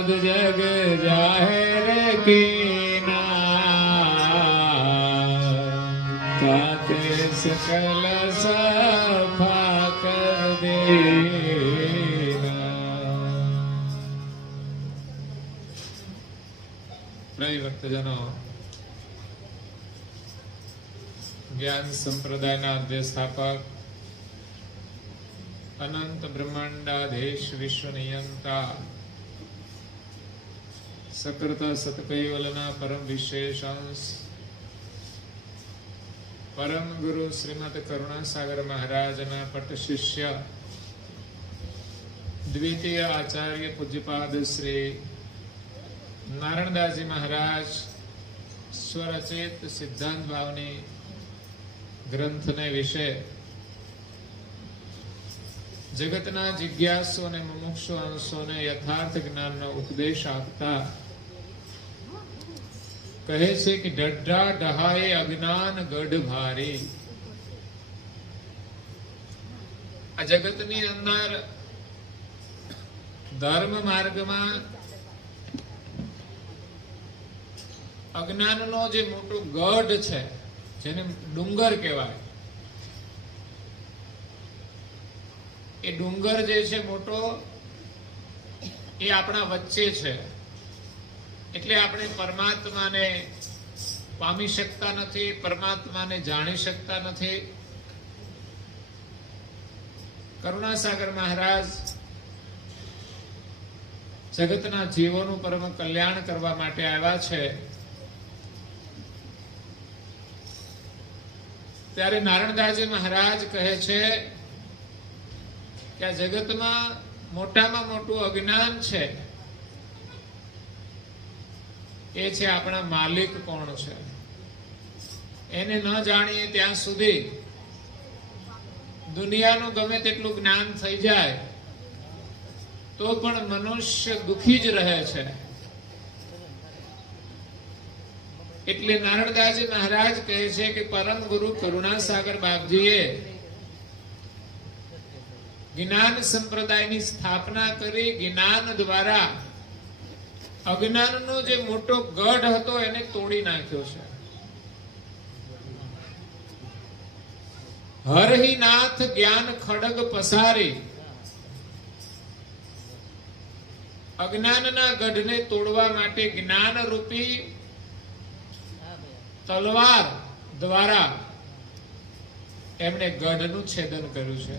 पद जग जाहिर कीना ताते सकल सफा कर देना। प्रिय भक्तजनो, ज्ञान संप्रदायના અધ્યસ્થાપક, અનંત બ્રહ્માંડાધીશ વિશ્વ નિયંતા, સકર્તા સતકૈવલના પરમ વિશેષ અંશ પરમ ગુરુ શ્રીમદ કરુણાસાગર મહારાજના પટ શિષ્ય દ્વિતીય આચાર્ય પૂજ્યપાદ શ્રી નારાયણદાસજી મહારાજ સ્વરચિત સિદ્ધાંત ભાવની ગ્રંથને વિશે જગતના જિજ્ઞાસુ અને મુમુક્ષુ અંશોને યથાર્થ જ્ઞાનનો ઉપદેશ આપતા કહે છે કે ડઢા ડહાએ અજ્ઞાન ગઢ ભારી. આ જગતની અંદર ધર્મ માર્ગમાં અજ્ઞાનનો જે મોટો ગઢ છે, જેને ડુંગર કહેવાય, એ ડુંગર જે છે મોટો, એ આપણા વચ્ચે છે. એટલે આપણે પરમાત્માને પામી શકતા નથી, પરમાત્માને જાણી શકતા નથી. કરુણાસાગર મહારાજ જગતના જીવોનું પરમ કલ્યાણ કરવા માટે આવ્યા છે. ત્યારે નારાયણદાસજી મહારાજ કહે છે કે આ જગતમાં મોટામાં મોટું અજ્ઞાન છે, એ છે આપણા માલિક કોણ છે. એને ન જાણીએ ત્યાં સુધી દુનિયાનું ગમે તેટલું જ્ઞાન થઈ જાય તો પણ મનુષ્ય દુખી જ રહે છે. એટલે નારાયણદાસજી મહારાજ કહે છે કે પરમ ગુરુ કરુણાસાગર બાપજીએ જ્ઞાન સંપ્રદાયની સ્થાપના કરી. જ્ઞાન દ્વારા અજ્ઞાનનો જે મોટો ગઢ હતો એને તોડી નાખ્યો છે. હરહિ નાથ જ્ઞાન ખડગ પસારી. અજ્ઞાનના ગઢને તોડવા માટે જ્ઞાન રૂપી તલવાર દ્વારા એમણે ગઢનું છેદન કર્યું છે.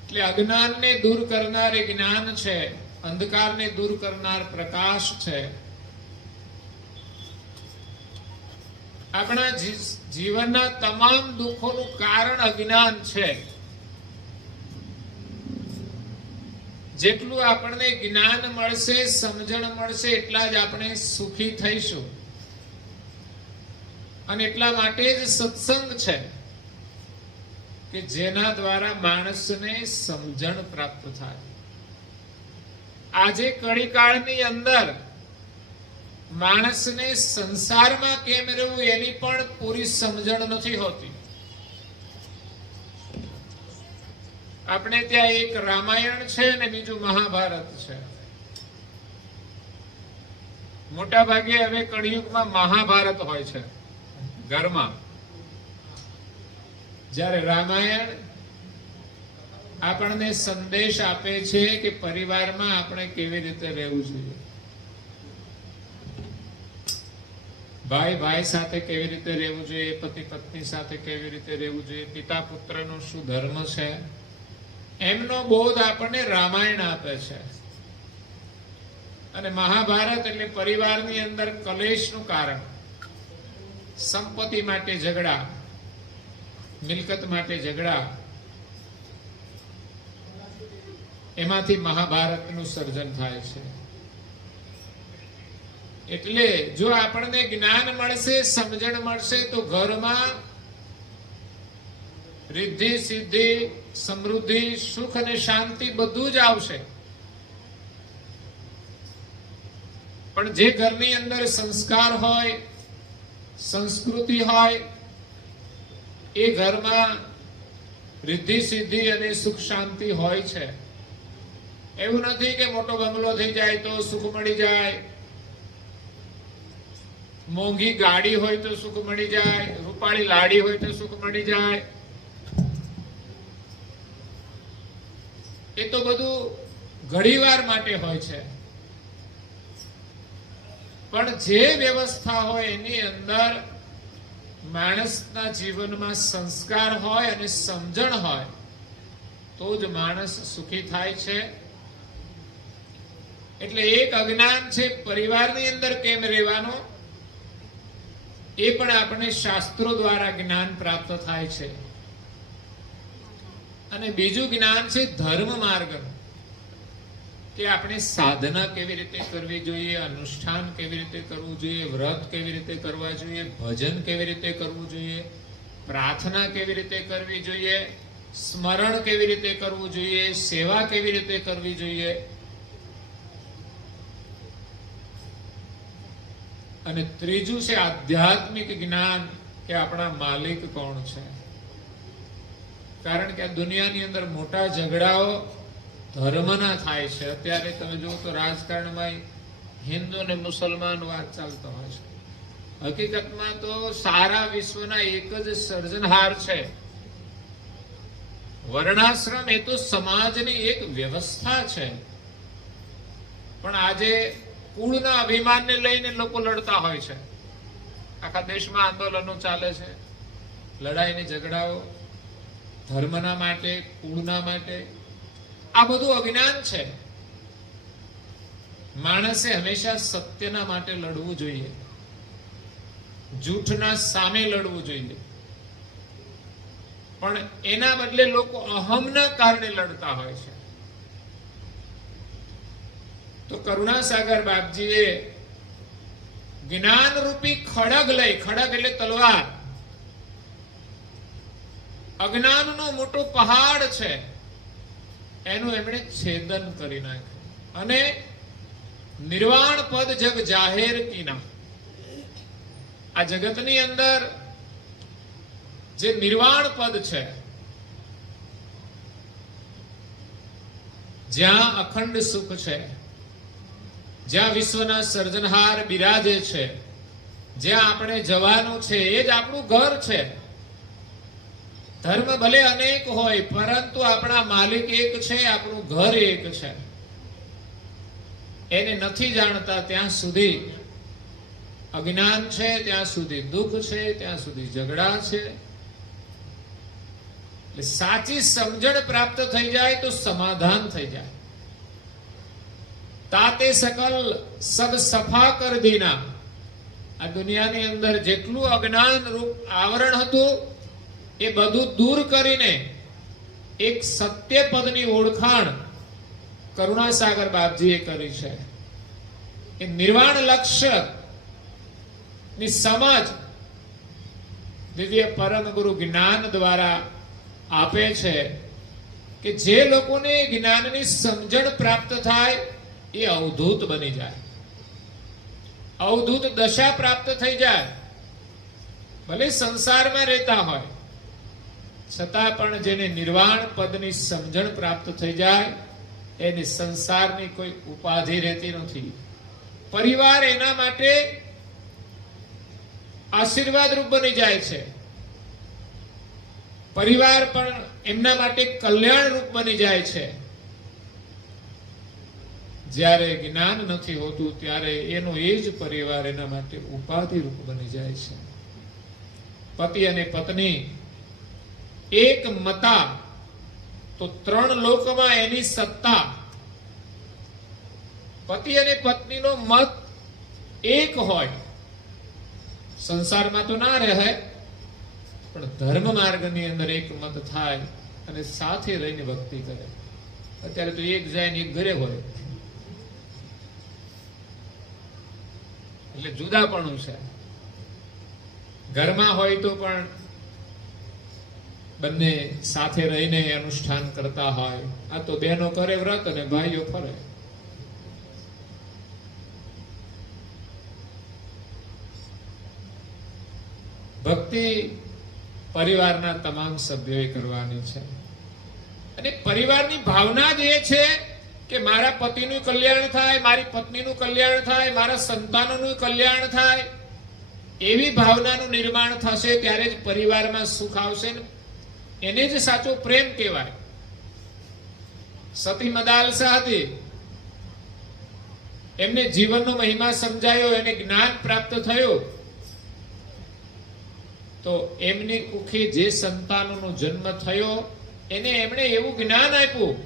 એટલે અજ્ઞાનને દૂર કરનાર એ જ્ઞાન છે, અંધકારને દૂર કરનાર પ્રકાશ છે. આપણા જીવનના તમામ દુઃખોનું કારણ અજ્ઞાન છે. જેટલું આપણને જ્ઞાન મળશે, સમજણ મળશે, એટલા જ આપણે સુખી થઈશું. અને એટલા માટે જ સત્સંગ છે કે જેના દ્વારા માણસને સમજણ પ્રાપ્ત થાય. આજે કળીકાળની અંદર માણસને સંસારમાં કેમ રહેવું એની પણ પૂરી સમજણ નથી હોતી. આપણે ત્યાં એક રામાયણ છે ને બીજું મહાભારત છે. મોટા ભાગે હવે કળિયુગમાં મહાભારત હોય છે ઘરમાં, જ્યારે રામાયણ આપણને સંદેશ આપે છે કે પરિવારમાં આપણે કેવી રીતે રહેવું જોઈએ, ભાઈ ભાઈ સાથે કેવી રીતે રહેવું જોઈએ, પતિ પત્ની સાથે કેવી રીતે રહેવું જોઈએ, પિતા પુત્રનો શું ધર્મ છે, એમનો બોધ આપણને રામાયણ આપે છે. અને મહાભારત એટલે પરિવારની અંદર કલેશનું કારણ, સંપત્તિ માટે ઝઘડા, મિલકત માટે ઝઘડા, એમાંથી મહાભારતનું સર્જન થાય છે. એટલે જો આપણને જ્ઞાન મળશે, સમજણ મળશે, તો ઘરમાં રિદ્ધિ સિદ્ધિ, સમૃદ્ધિ, સુખ અને શાંતિ બધું જ આવશે. પણ જે ઘરની અંદર સંસ્કાર હોય, સંસ્કૃતિ હોય, એ ઘરમાં રિદ્ધિ સિદ્ધિ અને સુખ શાંતિ હોય છે. એવું નથી કે મોટો બંગલો થઈ જાય તો સુખ મળી જાય, મોંઘી ગાડી હોય તો સુખ મળી જાય, રૂપાળી લાડી હોય તો સુખ મળી જાય. એ તો બધું ઘડીવાર માટે હોય છે. પણ જે વ્યવસ્થા હોય એની અંદર માણસના જીવનમાં સંસ્કાર હોય અને સમજણ હોય તો જ માણસ સુખી થાય છે. એટલે એક અજ્ઞાન છે પરિવારની અંદર કેમ રહેવાનો, એ પણ આપણે શાસ્ત્રો દ્વારા જ્ઞાન પ્રાપ્ત થાય છે. અને બીજું જ્ઞાન છે ધર્મ માર્ગનું, કે આપણે સાધના કેવી રીતે કરવી જોઈએ, અનુષ્ઠાન કેવી રીતે કરવું જોઈએ, વ્રત કેવી રીતે કરવા જોઈએ, ભજન કેવી રીતે કરવું જોઈએ, પ્રાર્થના કેવી રીતે કરવી જોઈએ, સ્મરણ કેવી રીતે કરવું જોઈએ, સેવા કેવી રીતે કરવી જોઈએ. અને ત્રીજું છે આધ્યાત્મિક જ્ઞાન, કે આપણા માલિક કોણ છે. કારણ કે આ દુનિયાની અંદર મોટા ઝઘડાઓ ધર્મના થાય છે. અત્યારે તમે જુઓ તો રાજકારણમાં હિન્દુ અને મુસલમાન વાત ચાલતો હોય છે. હકીકતમાં તો સારા વિશ્વના એક જ સર્જનહાર છે. વર્ણાશ્રમ એ તો સમાજની એક વ્યવસ્થા છે. પણ આજે કુળના અભિમાનને લઈને લોકો લડતા હોય છે. આખા દેશમાં આંદોલનો ચાલે છે, લડાઈની ઝઘડાઓ ધર્મના માટે, કુળના માટે. આ બધું અજ્ઞાન છે. માણસે હંમેશા સત્યના માટે લડવું જોઈએ, જૂઠના સામે લડવું જોઈએ. પણ એના બદલે લોકો અહમના કારણે લડતા હોય છે. તો કરુણાસાગર બાપજીએ જ્ઞાન રૂપી ખડગ લઈ, ખડગ એટલે તલવાર, અજ્ઞાનનો મોટો પહાડ છે, એનું એમણે છેદન કરી નાખ્યું અને નિર્વાણ પદ જગ જાહેર કીના. આ જગતની અંદર જે નિર્વાણ પદ છે, જ્યાં અખંડ સુખ છે, જ્યાં વિશ્વના સર્જનહાર બિરાજે છે, જ્યાં આપણે જવાનું છે, એ જ આપણું ઘર છે. ધર્મ ભલે અનેક હોય, પરંતુ આપણા માલિક એક છે, આપણું ઘર એક છે. એને નથી જાણતા ત્યાં સુધી અજ્ઞાન છે, ત્યાં સુધી દુઃખ છે, ત્યાં સુધી ઝઘડા છે. એટલે સાચી સમજણ પ્રાપ્ત થઈ જાય તો સમાધાન થઈ જાય. તાતે સકલ સબ સફા કર દીના. આ દુનિયાની અંદર જેટલું અજ્ઞાન રૂપ આવરણ હતું એ બધું દૂર કરીને એક સત્ય પદની ઓળખાણ કરુણાસાગર બાપજીએ કરી છે. એ નિર્વાણ લક્ષ્ય ની સમજ દિવ્ય પરમ ગુરુ જ્ઞાન દ્વારા આપે છે, કે જે લોકોને જ્ઞાનની સમજણ પ્રાપ્ત થાય એ અવધૂત બની જાય, અવધૂત દશા પ્રાપ્ત થઈ જાય. ભલે સંસારમાં રહેતા હોય છતાં પણ જેને નિર્વાણ પદની સમજણ પ્રાપ્ત થઈ જાય એની સંસારની કોઈ ઉપાધિ રહેતી નથી. પરિવાર એના માટે આશીર્વાદ રૂપ બની જાય છે. પરિવાર પણ એમના માટે કલ્યાણ રૂપ બની જાય છે. જ્યારે જ્ઞાન નથી હોતું ત્યારે એનો એ જ પરિવાર એના માટે ઉપાધિ રૂપ બની જાય છે. પતિ અને પત્ની એક મતા તો ત્રણ લોકમાં એની સત્તા. પતિ અને પત્નીનો મત એક હોય સંસારમાં તો ના રહે, પણ ધર્મ માર્ગની અંદર એક મત થાય અને સાથે રહીને ભક્તિ કરે. અત્યારે તો એક જાય ને એક ઘરે હોય એટલે જુદાપણું છે. ઘરમાં હોય તો પણ બંને સાથે રહીને અનુષ્ઠાન કરતા હોય. આ તો બહેનો કરે વ્રત અને ભાઈઓ ફરે. ભક્તિ પરિવારના તમામ સભ્યોએ કરવાની છે. અને પરિવારની ભાવના જ એ છે કે મારા પતિનું કલ્યાણ થાય, મારી પત્નીનું કલ્યાણ થાય, મારા સંતાનોનું કલ્યાણ થાય, એવી ભાવનાનું નિર્માણ થશે ત્યારે જ પરિવારમાં સુખ આવશે ને એને જ સાચો પ્રેમ કહેવાય. સતી મદાલસા હતી, એમને જીવનનો મહિમા સમજાયો, એને જ્ઞાન પ્રાપ્ત થયો, તો એમની કુખે જે સંતાનોનો જન્મ થયો એને એમણે એવું જ્ઞાન આપ્યું,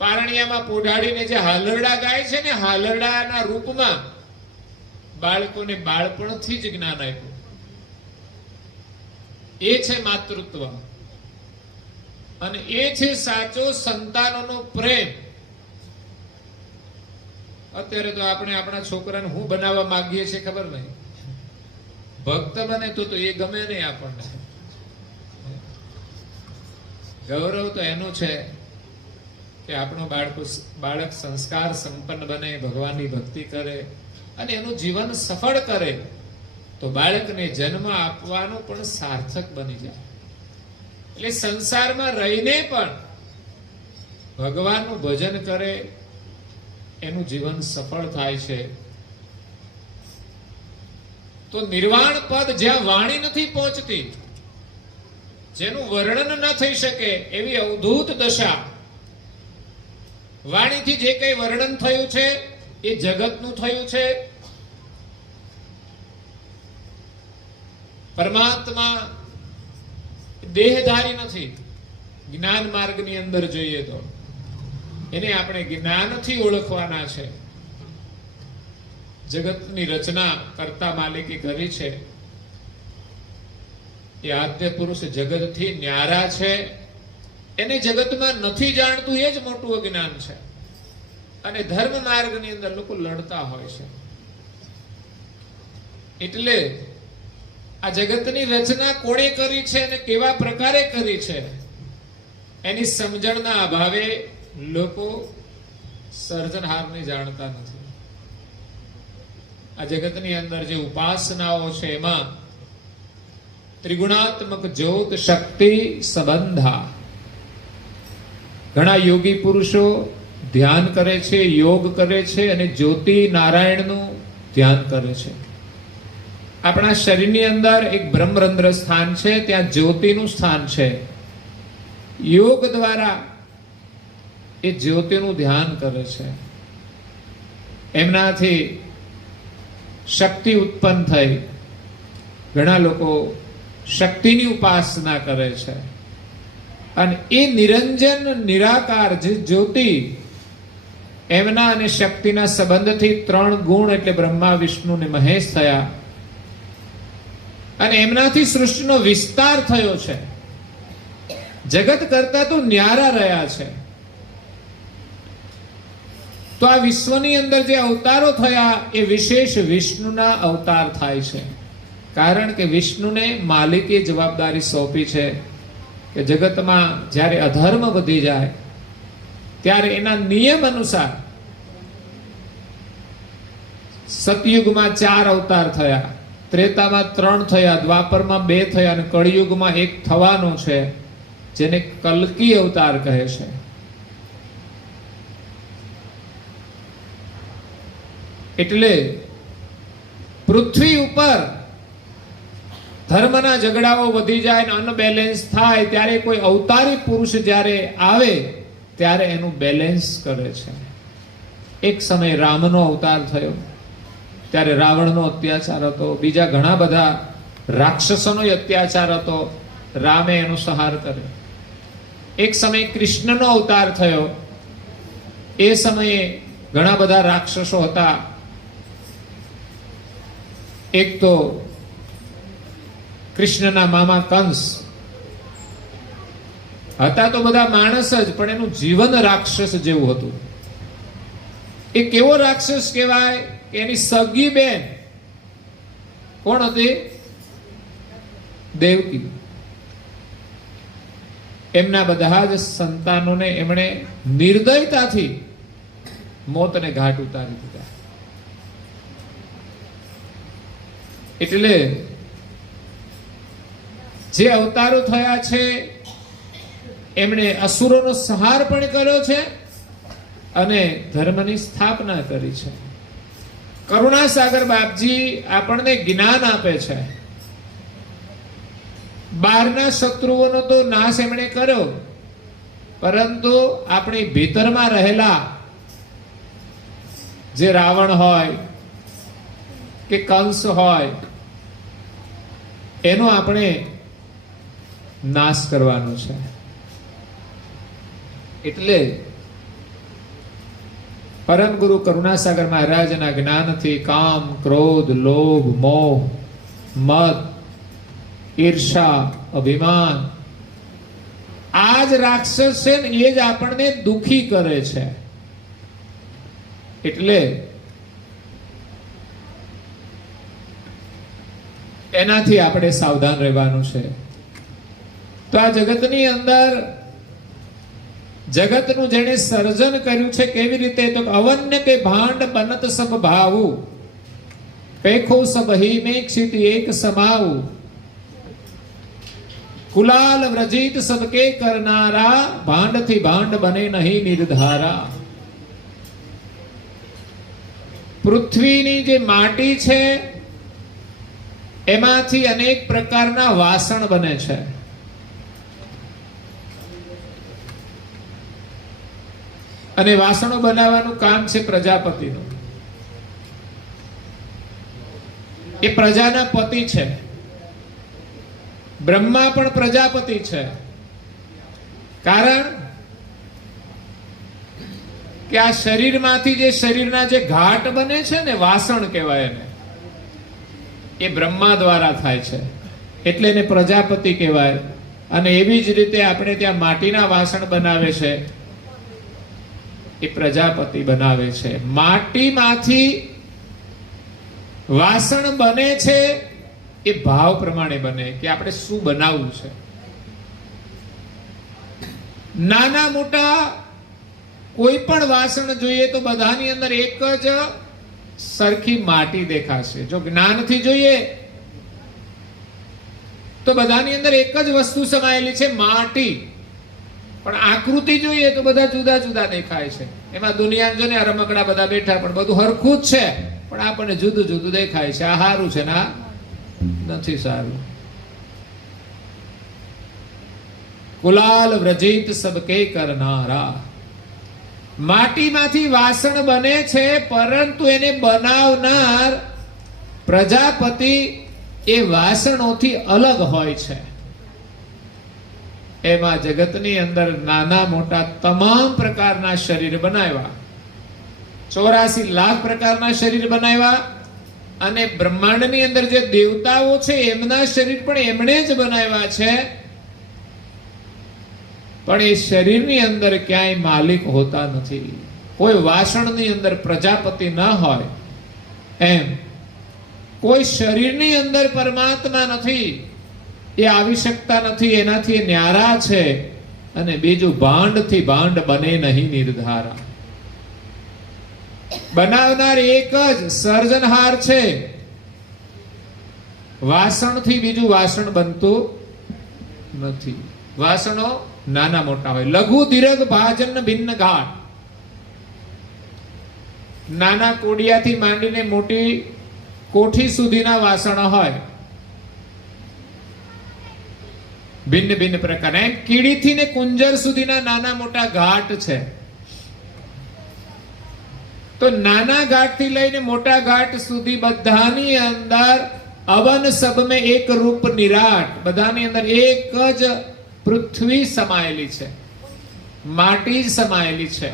પારણિયામાં પોઢાડીને જે હાલરડા ગાય છે ને, હાલરડાના રૂપમાં બાળકોને બાળપણથી જ જ્ઞાન આપ્યું. એ છે માતૃત્વ અને એ છે સાચો સંતાનોનો પ્રેમ. અત્યારે તો આપણે આપણા છોકરાને હું બનાવવા માંગીએ છીએ ખબર નહીં, ભક્ત બને તો એ ગમે નહીં આપણને. ગૌરવ તો એનું છે કે આપણો બાળક સંસ્કાર સંપન્ન બને, ભગવાનની ભક્તિ કરે અને એનું જીવન સફળ કરે, તો બાળકને જન્મ આપવાનું પણ સાર્થક બની જાય. એટલે સંસારમાં રહીને પણ ભગવાનનું ભજન કરે એનું જીવન સફળ થાય છે. તો નિર્વાણ પદ જ્યાં વાણી નથી પહોંચતી, જેનું વર્ણન ન થઈ શકે એવી અવધૂત દશા, વાણીથી જે કઈ વર્ણન થયું છે એ જગતનું થયું છે. પરમાત્મા દેહધારી નથી. જ્ઞાન માર્ગની અંદર જોઈએ તો એને આપણે જ્ઞાનથી ઓળખવાના છે. જગતની રચના કરતા માલિકે કરી છે. એ આદ્ય પુરુષ જગતથી ન્યારા છે, એને જગતમાં નથી જાણતું એ જ મોટું અજ્ઞાન છે. અને ધર્મ માર્ગની અંદર લોકો લડતા હોય છે. એટલે આ જગતની રચના કોણે કરી છે અને કેવા પ્રકારે કરી છે એની સમજણના અભાવે લોકો સર્જનહારને જાણતા નથી. આ જગતની અંદર જે ઉપાસનાઓ છે એમાં ત્રિગુણાત્મક જ્યોત શક્તિ સંબંધા, ઘણા યોગી પુરુષો ધ્યાન કરે છે, યોગ કરે છે અને જ્યોતિ નારાયણનું ધ્યાન કરે છે. આપણા શરીરની અંદર એક બ્રહ્મરંધ્ર સ્થાન છે, ત્યાં જ્યોતિનું સ્થાન છે. યોગ દ્વારા એ જ્યોતિનું ધ્યાન કરે છે. એમનાથી શક્તિ ઉત્પન્ન થઈ. ઘણા લોકો શક્તિની ઉપાસના કરે છે અને એ નિરંજન નિરાકાર જે જ્યોતિ, એમના અને શક્તિના સંબંધથી 3 ગુણ એટલે બ્રહ્મા વિષ્ણુ ને મહેશ થયા અને એમનાથી સૃષ્ટિનો વિસ્તાર થયો છે. જગત કરતા તો ન્યારા રહ્યા છે. તો આ વિશ્વની અંદર જે અવતારો થયા એ વિશેષ વિષ્ણુના અવતાર થાય છે. કારણ કે વિષ્ણુને માલિકે જવાબદારી સોંપી છે કે જગતમાં જ્યારે અધર્મ વધી જાય ત્યારે એના નિયમ અનુસાર સતયુગમાં 4 અવતાર થયા, ત્રેતામાં 3 થયા, દ્વાપરમાં 2 થયા અને કળિયુગમાં 1 થવાનો છે, જેને કલ્કી અવતાર કહે છે. એટલે પૃથ્વી ઉપર ધર્મના ઝઘડાઓ વધી જાય અને અનબેલેન્સ થાય ત્યારે કોઈ અવતારી પુરુષ જ્યારે આવે ત્યારે એનું બેલેન્સ કરે છે. એક સમય રામનો અવતાર થયો ત્યારે રાવણનો અત્યાચાર હતો, બીજા ઘણા બધા રાક્ષસોનો અત્યાચાર હતો, રામે એનો સંહાર કર્યો. એક સમય કૃષ્ણનો અવતાર થયો, એ સમયે ઘણા બધા રાક્ષસો હતા. એક તો કૃષ્ણના મામા કંસ હતા, તો બધા માણસ જ, પણ એનું જીવન રાક્ષસ જેવું હતું. એ કેવો રાક્ષસ કહેવાય કે એની સગી બેન કોણ હતી? દેવકી. એમના બધા જ સંતાનોને એમણે નિર્દયતાથી મોતને ઘાટ ઉતારી દીધા. એટલે જે અવતારો થયા છે એમણે અસુરોનો સંહાર પણ કર્યો છે અને ધર્મની સ્થાપના કરી છે. કરુણાસાગર બાપજી આપણને જ્ઞાન આપે છે. બહારના શત્રુઓનો તો નાશ એમણે કર્યો, પરંતુ આપણી ભીતરમાં રહેલા જે રાવણ હોય કે કંસ હોય એનો આપણે નાશ કરવાનો છે. એટલે પરમ ગુરુ કરુણાસાગર મહારાજના જ્ઞાનથી કામ, ક્રોધ, લોભ, મોહ, મદ, ઈર્ષા, અભિમાન, આ જ રાક્ષસ છે ને એ જ આપણને દુખી કરે છે. એટલે એનાથી આપણે સાવધાન રહેવાનું છે. તો આ જગતની અંદર જગતનું જેણે સર્જન કર્યું છે કેવી રીતે, તો અવન્ય કે ભાંડ બનત સબ ભાવું, પેખો સબ હી મેં ક્ષિતિ એક સમાવું, કુલાલ વ્રજીત સબકે કરનારા, ભાંડ થી ભાંડ બને નહીં નિર્ધારા. પૃથ્વીની જે માટી છે એમાંથી અનેક પ્રકારના વાસણ બને છે. અને વાસણો બનાવવાનું કામ છે પ્રજાપતિનું. એ પ્રજાના પતિ છે. બ્રહ્મા પણ પ્રજાપતિ છે. કારણ કે આ શરીરમાંથી જે શરીરના જે ઘાટ બને છે ને, વાસણ કહેવાય એને, એ બ્રહ્મા દ્વારા થાય છે, એટલે એને પ્રજાપતિ કહેવાય. અને એવી જ રીતે આપણે ત્યાં માટીના વાસણ બનાવે છે, એ પ્રજાપતિ બનાવે છે. માટીમાંથી વાસણ બને છે એ ભાવ પ્રમાણે બને કે આપણે શું બનાવવું છે. નાના મોટા કોઈ પણ વાસણ જોઈએ તો બધાની અંદર એક જ સરખી માટી દેખાશે. જો જ્ઞાનથી જોઈએ તો બધાની અંદર એક જ વસ્તુ સમાયેલી છે, માટી. પણ આકૃતિ જોઈએ તો બધા જુદા જુદા દેખાય છે. એમાં દુનિયા જો ને રમકડા બધા બેઠા પણ બધું હરખું જ છે, પણ આપણને જુદું જુદું દેખાય છે. આ સારું છે ને આ નથી સારું. કુલાલ વ્રજીત સબકે કરનારા. માટીમાંથી વાસણ બને છે, પરંતુ એને બનાવનાર પ્રજાપતિ એ વાસણોથી અલગ હોય છે. એમાં જગતની અંદર નાના મોટા તમામ પ્રકારના શરીર બનાવ્યા, 84 લાખ પ્રકારના શરીર બનાવ્યા. અને બ્રહ્માંડની અંદર જે દેવતાઓ છે એમના શરીર પણ એમણે જ બનાવ્યા છે. પણ એ શરીરની અંદર ક્યાંય માલિક હોતા નથી. કોઈ વાસણની અંદર પ્રજાપતિ ના હોય એમ કોઈ શરીરની અંદર પરમાત્મા નથી. એ આવી શકતા નથી, એનાથી ન્યારા છે. અને બીજું, ભાંડથી ભાંડ બને નહીં નિર્ધારા. બનાવનાર એક જ સર્જનહાર છે. વાસણથી બીજું વાસણ બનતું નથી. વાસણો નાના મોટા હોય. લઘુ દીર્ઘ ભાજન ભિન્ન ઘાટ. નાના કોડિયાથી માંડીને મોટી કોઠી સુધીના વાસણો હોય, ભિન્ન ભિન્ન પ્રકારના. એમ કીડીથી ને કુંજર સુધીના નાના મોટા ઘાટ છે. તો નાના ઘાટ થી લઈને મોટા ઘાટ સુધી બધાની અંદર અવન સબ મેં એક રૂપ નિરાટ. બધાની અંદર એક જ પૃથ્વી સમાયેલી છે, માટી જ સમાયેલી છે.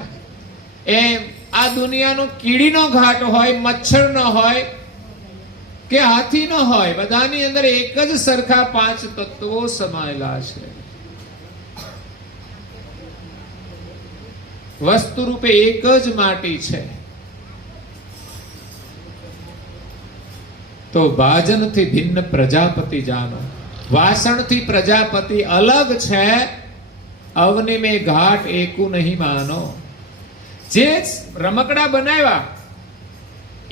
એમ આ દુનિયાનો કીડીનો ઘાટ હોય, મચ્છરનો હોય કે હાથીનો હોય, બધાની અંદર એક જ સરખા 5 તત્વો સમાયેલા છે. વસ્તુ રૂપે એક જ માટી છે. તો ભાજનથી ભિન્ન પ્રજાપતિ જાનો. વાસણથી પ્રજાપતિ અલગ છે. અવની મેં ઘાટ એકું નહીં માનો. જે રમકડા બનાવ્યા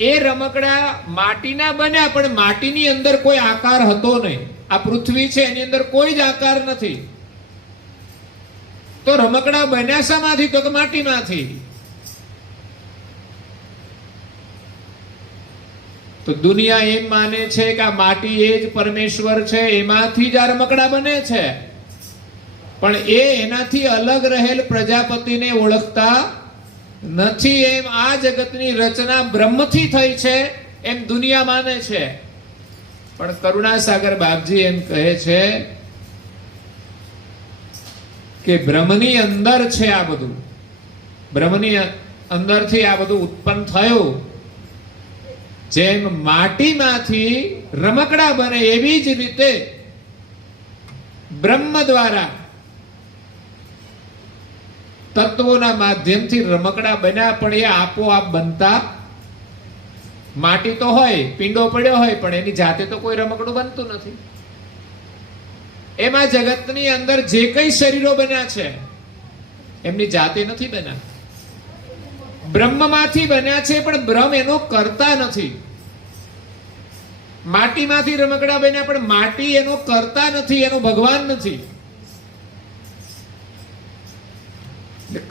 એ રમકડા માટીના બન્યા, પણ માટીની અંદર કોઈ આકાર હતો નહીં. આ પૃથ્વી છે એની અંદર કોઈ જ આકાર નથી. તો રમકડા બન્યા શામાંથી? તો કે માટીમાંથી. તો દુનિયા એમ માને છે કે આ માટી એ જ પરમેશ્વર છે, એમાંથી જ આ રમકડા બને છે. પણ એ એનાથી અલગ રહેલ પ્રજાપતિને ઓળખતા નથી. એમ આ જગતની રચના બ્રહ્મથી થઈ છે એમ દુનિયા માને છે. પણ કરુણાસાગર બાપજી એમ કહે છે કે બ્રહ્મની અંદર છે આ બધું. બ્રહ્મની અંદરથી આ બધું ઉત્પન્ન થયું. જેમ માટીમાંથી રમકડા બને એવી જ રીતે બ્રહ્મ દ્વારા તત્વોના માધ્યમથી રમકડા બન્યા. પણ એ આપોઆપ બનતા. માટી તો હોય, પિંડો પડ્યો હોય, પણ એની જાતે તો કોઈ રમકડું બનતું નથી. એમાં જગતની અંદર જે કઈ શરીરો બન્યા છે એમની જાતે નથી બન્યા, બ્રહ્મમાંથી બન્યા છે. પણ બ્રહ્મ એનો કરતા નથી. માટીમાંથી રમકડા બન્યા, પણ માટી એનો કરતા નથી, એનો ભગવાન નથી.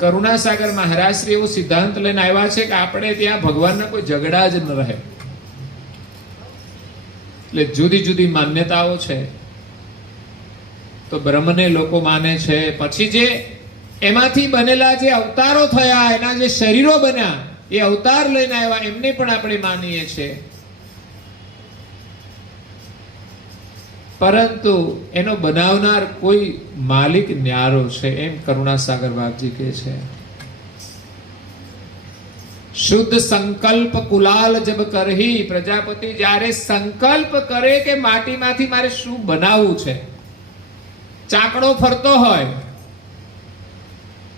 કરુણાસાગર મહારાજ શ્રી એવો સિદ્ધાંત લઈને આવ્યા છે કે આપણે ત્યાં ભગવાનના કોઈ ઝઘડા જ ન રહે. એટલે જુદી જુદી માન્યતાઓ છે. તો બ્રહ્મને લોકો માને છે. પછી જે એમાંથી બનેલા જે અવતારો થયા, એના જે શરીરો બન્યા, એ અવતાર લઈને આવ્યા, એમને પણ આપણે માનીએ છીએ. પરંતુ એનો બનાવનાર કોઈ માલિક ન્યારો છે, એમ કરુણાસાગર બાપજી કહે છે. શુદ્ધ સંકલ્પ કુલાલ જબ કરહી, પ્રજાપતિ જ્યારે સંકલ્પ કરે કે માટીમાંથી મારે શું બનાવવું છે, ચાકડો ફરતો હોય,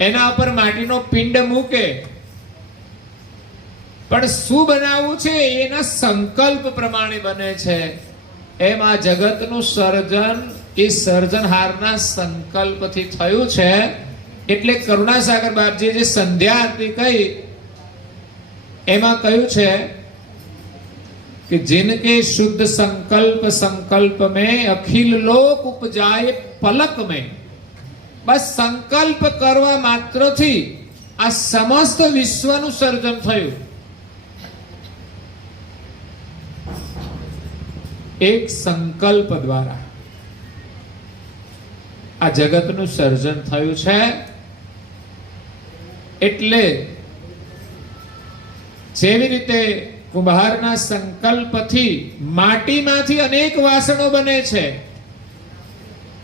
એના ઉપર માટીનો પિંડ મૂકે, પણ શું બનાવવું છે એના સંકલ્પ પ્રમાણે બને છે. એમ આ જગતનું સર્જન એ સર્જનહારના સંકલ્પથી થયું છે. એટલે કરુણાસાગર બાપજીએ જે સંધ્યા આરતી કહી એમાં કહ્યું છે કે जिनके शुद्ध संकल्प संकल्प में अखिल लोक उपजाए पलक में. બસ સંકલ્પ કરવા માત્રથી આ સમસ્ત વિશ્વનું સર્જન થયું. એક સંકલ્પ દ્વારા આ જગતનું સર્જન થયું છે. એટલે જેવી રીતે કુંભારના સંકલ્પથી માટીમાંથી અનેક વાસણો બને છે.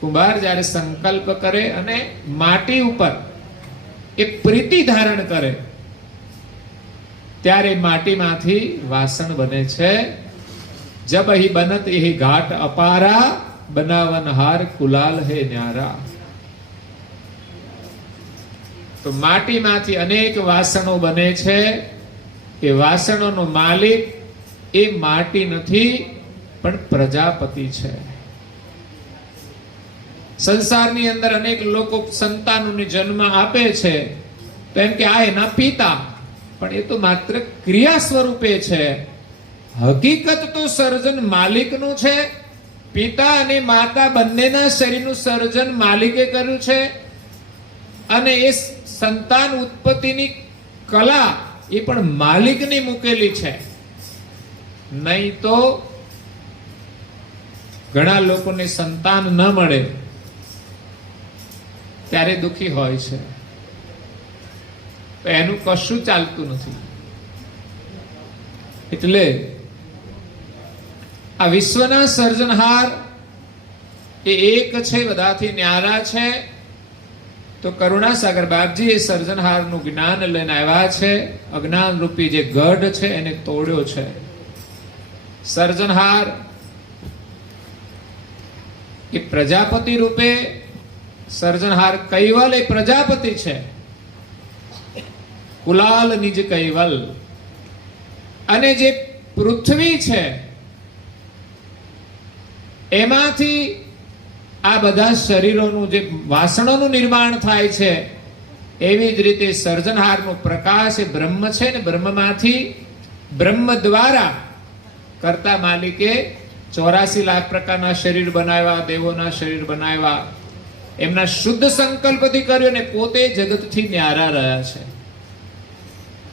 કુંભાર જ્યારે સંકલ્પ કરે અને માટી ઉપર એ પ્રીતિ ધારણ કરે ત્યારે માટીમાંથી વાસણ બને છે. जब ही बनत यही घाट अपारा, बनावनहार कुलाल है न्यारा. તો માટીમાંથી અનેક વાસણો બને છે. એ વાસણોનો માલિક એ માટી નથી પણ પ્રજાપતિ છે. સંસારની અંદર અનેક લોકો સંતાનોને જન્મ આપે છે તો એમ કે આ એના પિતા, પણ એ તો માત્ર ક્રિયા સ્વરૂપે છે. હકીકત તો સર્જન માલિકનું છે. પિતા અને માતા બંનેના શરીરનું સર્જન માલિકે કર્યું છે. અને એ સંતાન ઉત્પત્તિની કલા એ પણ માલિકની મૂકેલી છે. નહીં તો ઘણા લોકોને સંતાન ન મળે ત્યારે દુખી હોય છે. એનું કશું ચાલતું નથી. એટલે આ વિશ્વના સર્જનહાર એ એક છે, બધાથી ન્યારા છે. તો કરુણાસાગર બાપજી એ સર્જનહારનું જ્ઞાન લઈને આવ્યા છે. અજ્ઞાન રૂપી જે ગઢ છે એને તોડ્યો છે. સર્જનહાર એ પ્રજાપતિ રૂપે, સર્જનહાર કૈવલ એ પ્રજાપતિ છે. કુલાલ નિજ કૈવલ. અને જે પૃથ્વી છે એમાંથી આ બધા શરીરોનું જે વાસણોનું નિર્માણ થાય છે, એવી જ રીતે સર્જનહારનો પ્રકાશ એ બ્રહ્મ છે ને બ્રહ્મમાંથી બ્રહ્મ દ્વારા કરતા માલિકે 84 લાખ પ્રકારના શરીર બનાવ્યા, દેવોના શરીર બનાવ્યા. એમના શુદ્ધ સંકલ્પથી કર્યું ને પોતે જગતથી ન્યારા રહ્યા છે.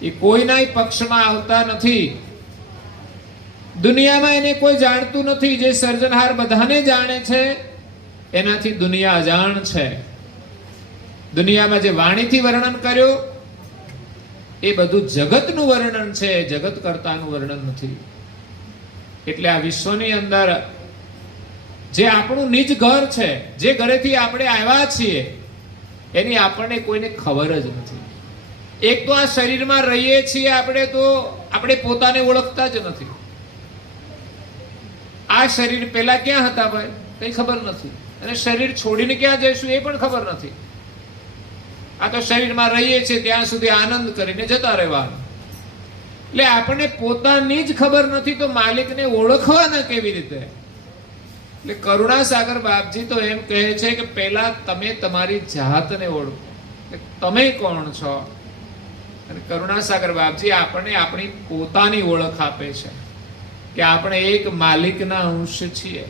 એ કોઈના પક્ષમાં આવતા નથી. દુનિયામાં એને કોઈ જાણતું નથી. જે સર્જનહાર બધાને જાણે છે એનાથી દુનિયા અજાણ છે. દુનિયામાં જે વાણીથી વર્ણન કર્યું એ બધું જગતનું વર્ણન છે, જગત કરતાનું વર્ણન નથી. એટલે આ વિશ્વની અંદર જે આપણું નિજ ઘર છે, જે ઘરેથી આપણે આવ્યા છીએ, એની આપણને કોઈને ખબર જ નથી. એક તો આ શરીરમાં રહીએ છીએ આપણે, તો આપણે પોતાને ઓળખતા જ નથી. આ શરીર પહેલા ક્યાં હતા ભાઈ, કઈ ખબર નથી. અને શરીર છોડીને ક્યાં જઈશું એ પણ ખબર નથી. આ તો શરીરમાં રહીએ છીએ ત્યાં સુધી આનંદ કરીને જતા રહેવાનું. એટલે આપણને પોતાની જ ખબર નથી, તો માલિકને ઓળખવાના કેવી રીતે? એટલે કરુણાસાગર બાપજી તો એમ કહે છે કે પહેલા તમે તમારી જાતને ઓળખો, તમે કોણ છો. અને કરુણાસાગર બાપજી આપણને આપણી પોતાની ઓળખ આપે છે કે આપણે એક માલિકના અંશ છીએ.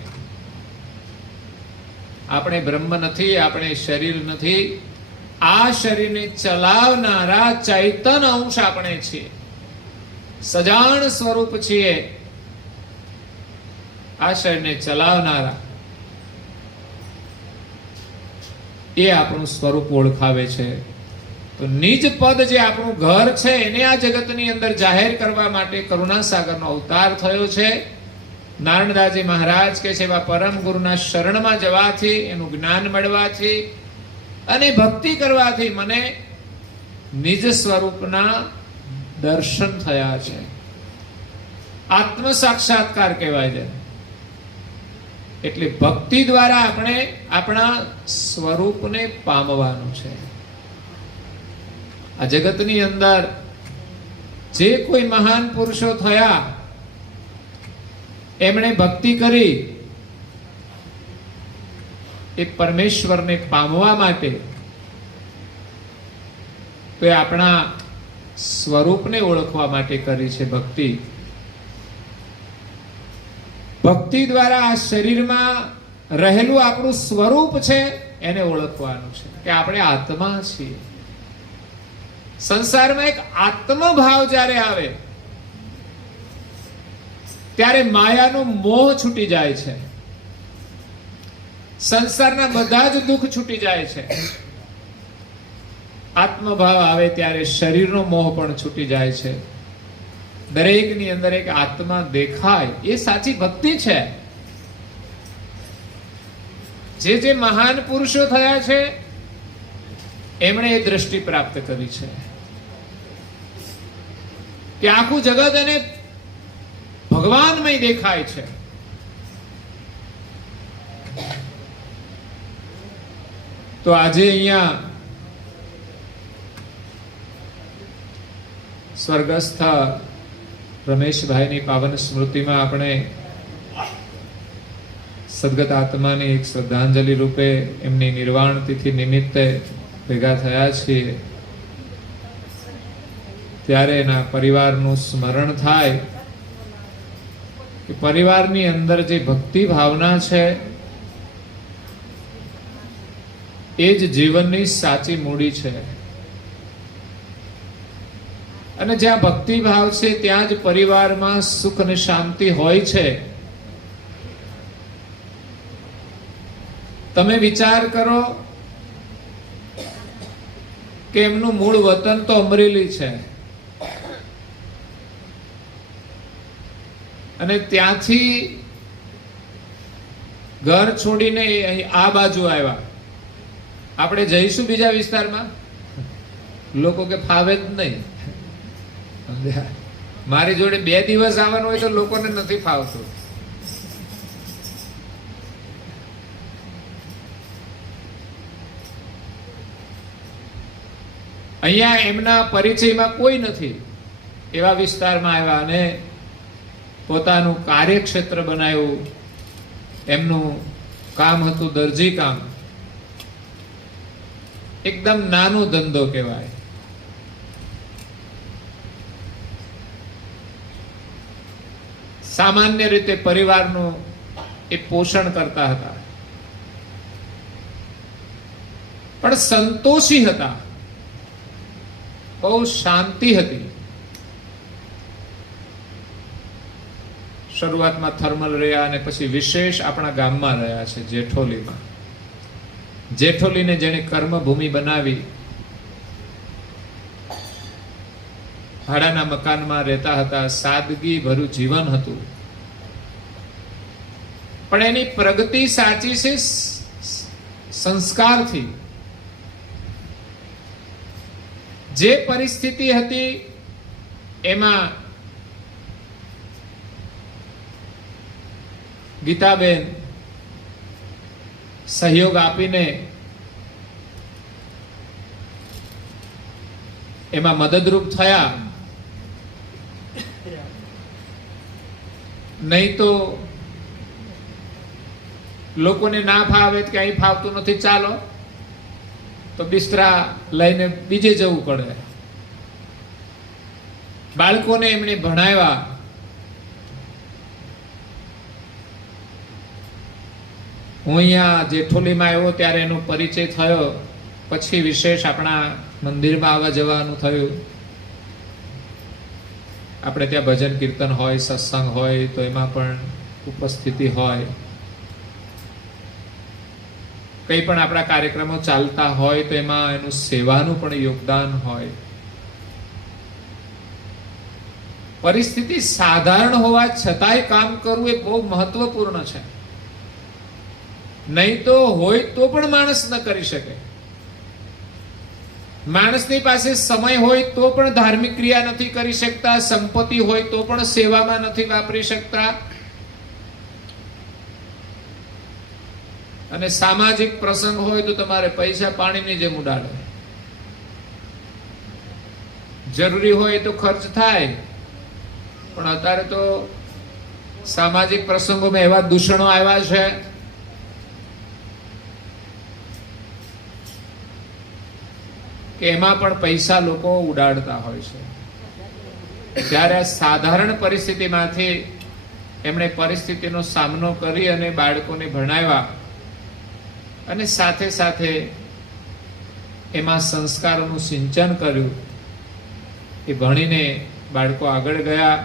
આપણે બ્રહ્મ નથી, આપણે શરીર નથી. આ શરીરને ચલાવનારા ચૈતન્ય અંશ આપણે છીએ. સજાણ સ્વરૂપ છીએ આ શરીરને ચલાવનારા. એ આપણું સ્વરૂપ ઓળખાવે છે. તો નિજ પદ જે આપણું ઘર છે એને આ જગતની અંદર જાહેર કરવા માટે કરુણાસાગરનો અવતાર થયો છે. નારણદાસજી મહારાજ કે છે એવા પરમ ગુરુના શરણમાં જવાથી, એનું જ્ઞાન મળવાથી અને ભક્તિ કરવાથી મને નિજ સ્વરૂપના દર્શન થયા છે. આત્મ સાક્ષાત્કાર કહેવાય છે. એટલે ભક્તિ દ્વારા આપણે આપણા સ્વરૂપને પામવાનું છે. આ જગતની અંદર જે કોઈ મહાન પુરુષો થયા, એમણે ભક્તિ કરી એ પરમેશ્વરને પામવા માટે, તો એ આપણા સ્વરૂપને ઓળખવા માટે કરી છે ભક્તિ. ભક્તિ દ્વારા આ શરીરમાં રહેલું આપણું સ્વરૂપ છે એને ઓળખવાનું છે કે આપણે આત્મા છીએ. સંસારમાં એક આત્મભાવ જ્યારે આવે ત્યારે માયાનો મોહ છૂટી જાય છે. સંસારના બધા જ દુઃખ છૂટી જાય છે. આત્મભાવ આવે ત્યારે શરીરનો મોહ પણ છૂટી જાય છે. દરેકની અંદર એક આત્મા દેખાય, એ સાચી ભક્તિ છે. જે જે મહાન પુરુષો થયા છે એમણે એ દ્રષ્ટિ પ્રાપ્ત કરી છે કે આખું જગત એને ભગવાનમય દેખાય છે. તો આજે અહીંયા સ્વર્ગસ્થ રમેશભાઈની પાવન સ્મૃતિમાં આપણે સદગત આત્માની એક શ્રદ્ધાંજલિ રૂપે એમની નિર્વાણ તિથિ નિમિત્તે ભેગા થયા છીએ. ત્યારે એના પરિવારનું સ્મરણ થાય કે પરિવારની અંદર જે ભક્તિ ભાવના છે એ જ જીવનની સાચી મૂડી છે. અને જ્યાં ભક્તિ ભાવ છે ત્યાં જ પરિવારમાં સુખ અને શાંતિ હોય છે. તમે વિચાર કરો કે એમનું મૂળ વતન તો અમરેલી છે અને ત્યાંથી ઘર છોડીને આ બાજુ આવ્યા. આપણે જઈશું બીજા વિસ્તારમાં, લોકો કે ફાવે જ નહીં. મારી જોડે 2 દિવસ આવવાનું હોય તો લોકોને નથી ફાવતું. અહીંયા એમના પરિચયમાં કોઈ નથી એવા વિસ્તારમાં આવ્યા અને પોતાનું કાર્યક્ષેત્ર બનાવ્યું. એમનું કામ હતું દરજી કામ. એકદમ નાનો ધંધો કહેવાય. સામાન્ય રીતે પરિવારનું એ પોષણ કરતા હતા. પણ સંતોષી હતા, બહુ શાંતિ હતી. શરૂઆતમાં થર્મલ રહ્યા અને પછી વિશેષ આપણા ગામમાં રહ્યા છે, જેઠોલીમાં. જેઠોલીને જેણે કર્મભૂમિ બનાવી, ભાડાના મકાનમાં રહેતા હતા, સાદગી ભર્યું જીવન હતું. પણ એની પ્રગતિ સાચી છે સંસ્કારથી. જે પરિસ્થિતિ હતી એમાં ગીતાબેન સહયોગ આપીને એમાં મદદરૂપ થયા. નહીં તો લોકોને ના ફાવે કે અહીં ફાવતું નથી, ચાલો તો બિસ્તરા લઈને બીજે જવું પડે. બાળકોને એમણે ભણાવ્યા. હું અહીંયા જેઠોલીમાં આવ્યો ત્યારે એનો પરિચય થયો. પછી વિશેષ આપણા મંદિરમાં આવવા જવાનું થયું. આપણે ત્યાં ભજન કીર્તન હોય, સત્સંગ હોય તો એમાં પણ ઉપસ્થિતિ હોય. કંઈ પણ આપણા કાર્યક્રમો ચાલતા હોય તો એમાં એનું સેવાનું પણ યોગદાન હોય. પરિસ્થિતિ સાધારણ હોવા છતાંય કામ કરવું એ બહુ મહત્વપૂર્ણ છે. નહીં તો હોય તો પણ માણસ ન કરી શકે. માણસની પાસે સમય હોય તો પણ ધાર્મિક ક્રિયા નથી કરી શકતા, સંપત્તિ હોય તો પણ સેવામાં નથી વાપરી શકતા, અને સામાજિક પ્રસંગ હોય તો તમારે પૈસા પાણીની જેમ ઉડાડે. જરૂરી હોય તો ખર્ચ થાય, પણ અત્યારે તો સામાજિક પ્રસંગોમાં એવા દૂષણો આવ્યા છે કે એમાં પણ પૈસા લોકો ઉડાડતા હોય છે. જ્યારે સાધારણ પરિસ્થિતિમાંથી એમણે પરિસ્થિતિનો સામનો કરી અને બાળકોને ભણાવ્યા, અને સાથે સાથે એમાં સંસ્કારોનું સિંચન કર્યું. એ ભણીને બાળકો આગળ ગયા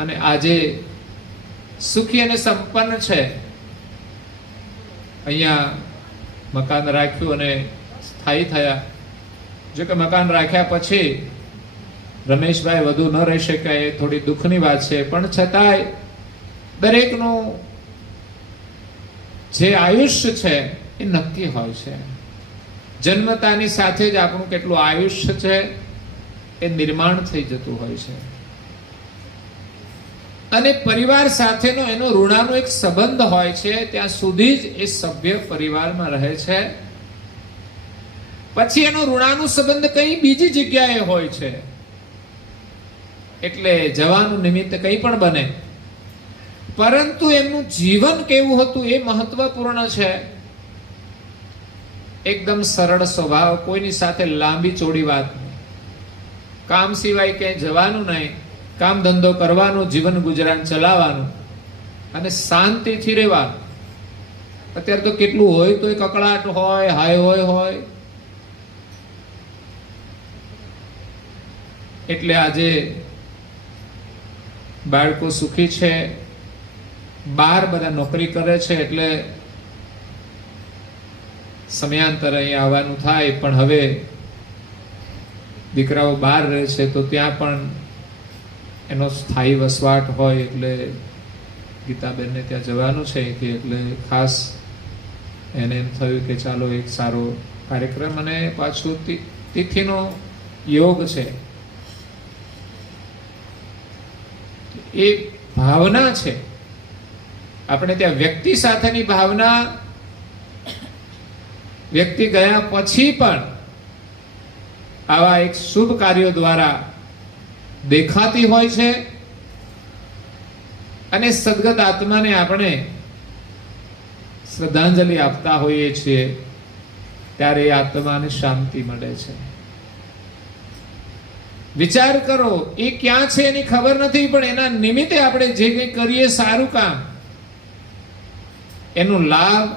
અને આજે સુખી અને સંપન્ન છે. અહીંયા મકાન રાખ્યું અને સ્થાયી થયા. જો કે મકાન રાખ્યા પછી રમેશભાઈ વધુ ન રહી શકાય, એ થોડી દુઃખની વાત છે. પણ છતાંય દરેકનું જે આયુષ્ય છે એ નક્કી હોય છે. જન્મતાની સાથે જ આપણું કેટલું આયુષ્ય છે એ નિર્માણ થઈ જતું હોય છે. અને પરિવાર સાથેનો એનો ઋણાનો એક સંબંધ હોય છે. ત્યાં સુધી જ એ સભ્ય પરિવારમાં રહે છે. પછી એનો ઋણાનો સંબંધ કઈ બીજી જગ્યાએ હોય છે. એટલે જવાનું નિમિત્ત કંઈ પણ બને, પરંતુ એમનું જીવન કેવું હતું એ મહત્વપૂર્ણ છે. એકદમ સરળ સ્વભાવ, કોઈની સાથે લાંબી ચોડી વાત નહીં, કામ સિવાય ક્યાંય જવાનું નહીં, કામ ધંધો કરવાનો, જીવન ગુજરાન ચલાવવાનું અને શાંતિથી રહેવાનું. અત્યારે તો કેટલું હોય તો કકળાટ હોય, હાય હોય. એટલે આજે બાળકો સુખી છે, બહાર બધા નોકરી કરે છે, એટલે સમયાંતરે અહીંયા આવવાનું થાય. પણ હવે દીકરાઓ બહાર રહે છે તો ત્યાં પણ એનો સ્થાયી વસવાટ હોય, એટલે ગીતાબેનને ત્યાં જવાનું છે અહીંથી. એટલે ખાસ એને એમ થયું કે ચાલો એક સારો કાર્યક્રમ, અને પાછું તિથિનો યોગ છે. એ ભાવના છે આપણે ત્યાં. વ્યક્તિ સાથેની ભાવના વ્યક્તિ ગયા પછી પણ આવા એક શુભ કાર્યો દ્વારા દેખાતી હોય છે. અને સદગત આત્માને આપણે શ્રદ્ધાંજલિ આપતા હોઈએ છીએ ત્યારે એ આત્માને શાંતિ મળે છે. વિચાર કરો, એ ક્યાં છે એની ખબર નથી, પણ એના નિમિત્તે આપણે જે કંઈ કરીએ સારું કામ, એનો લાભ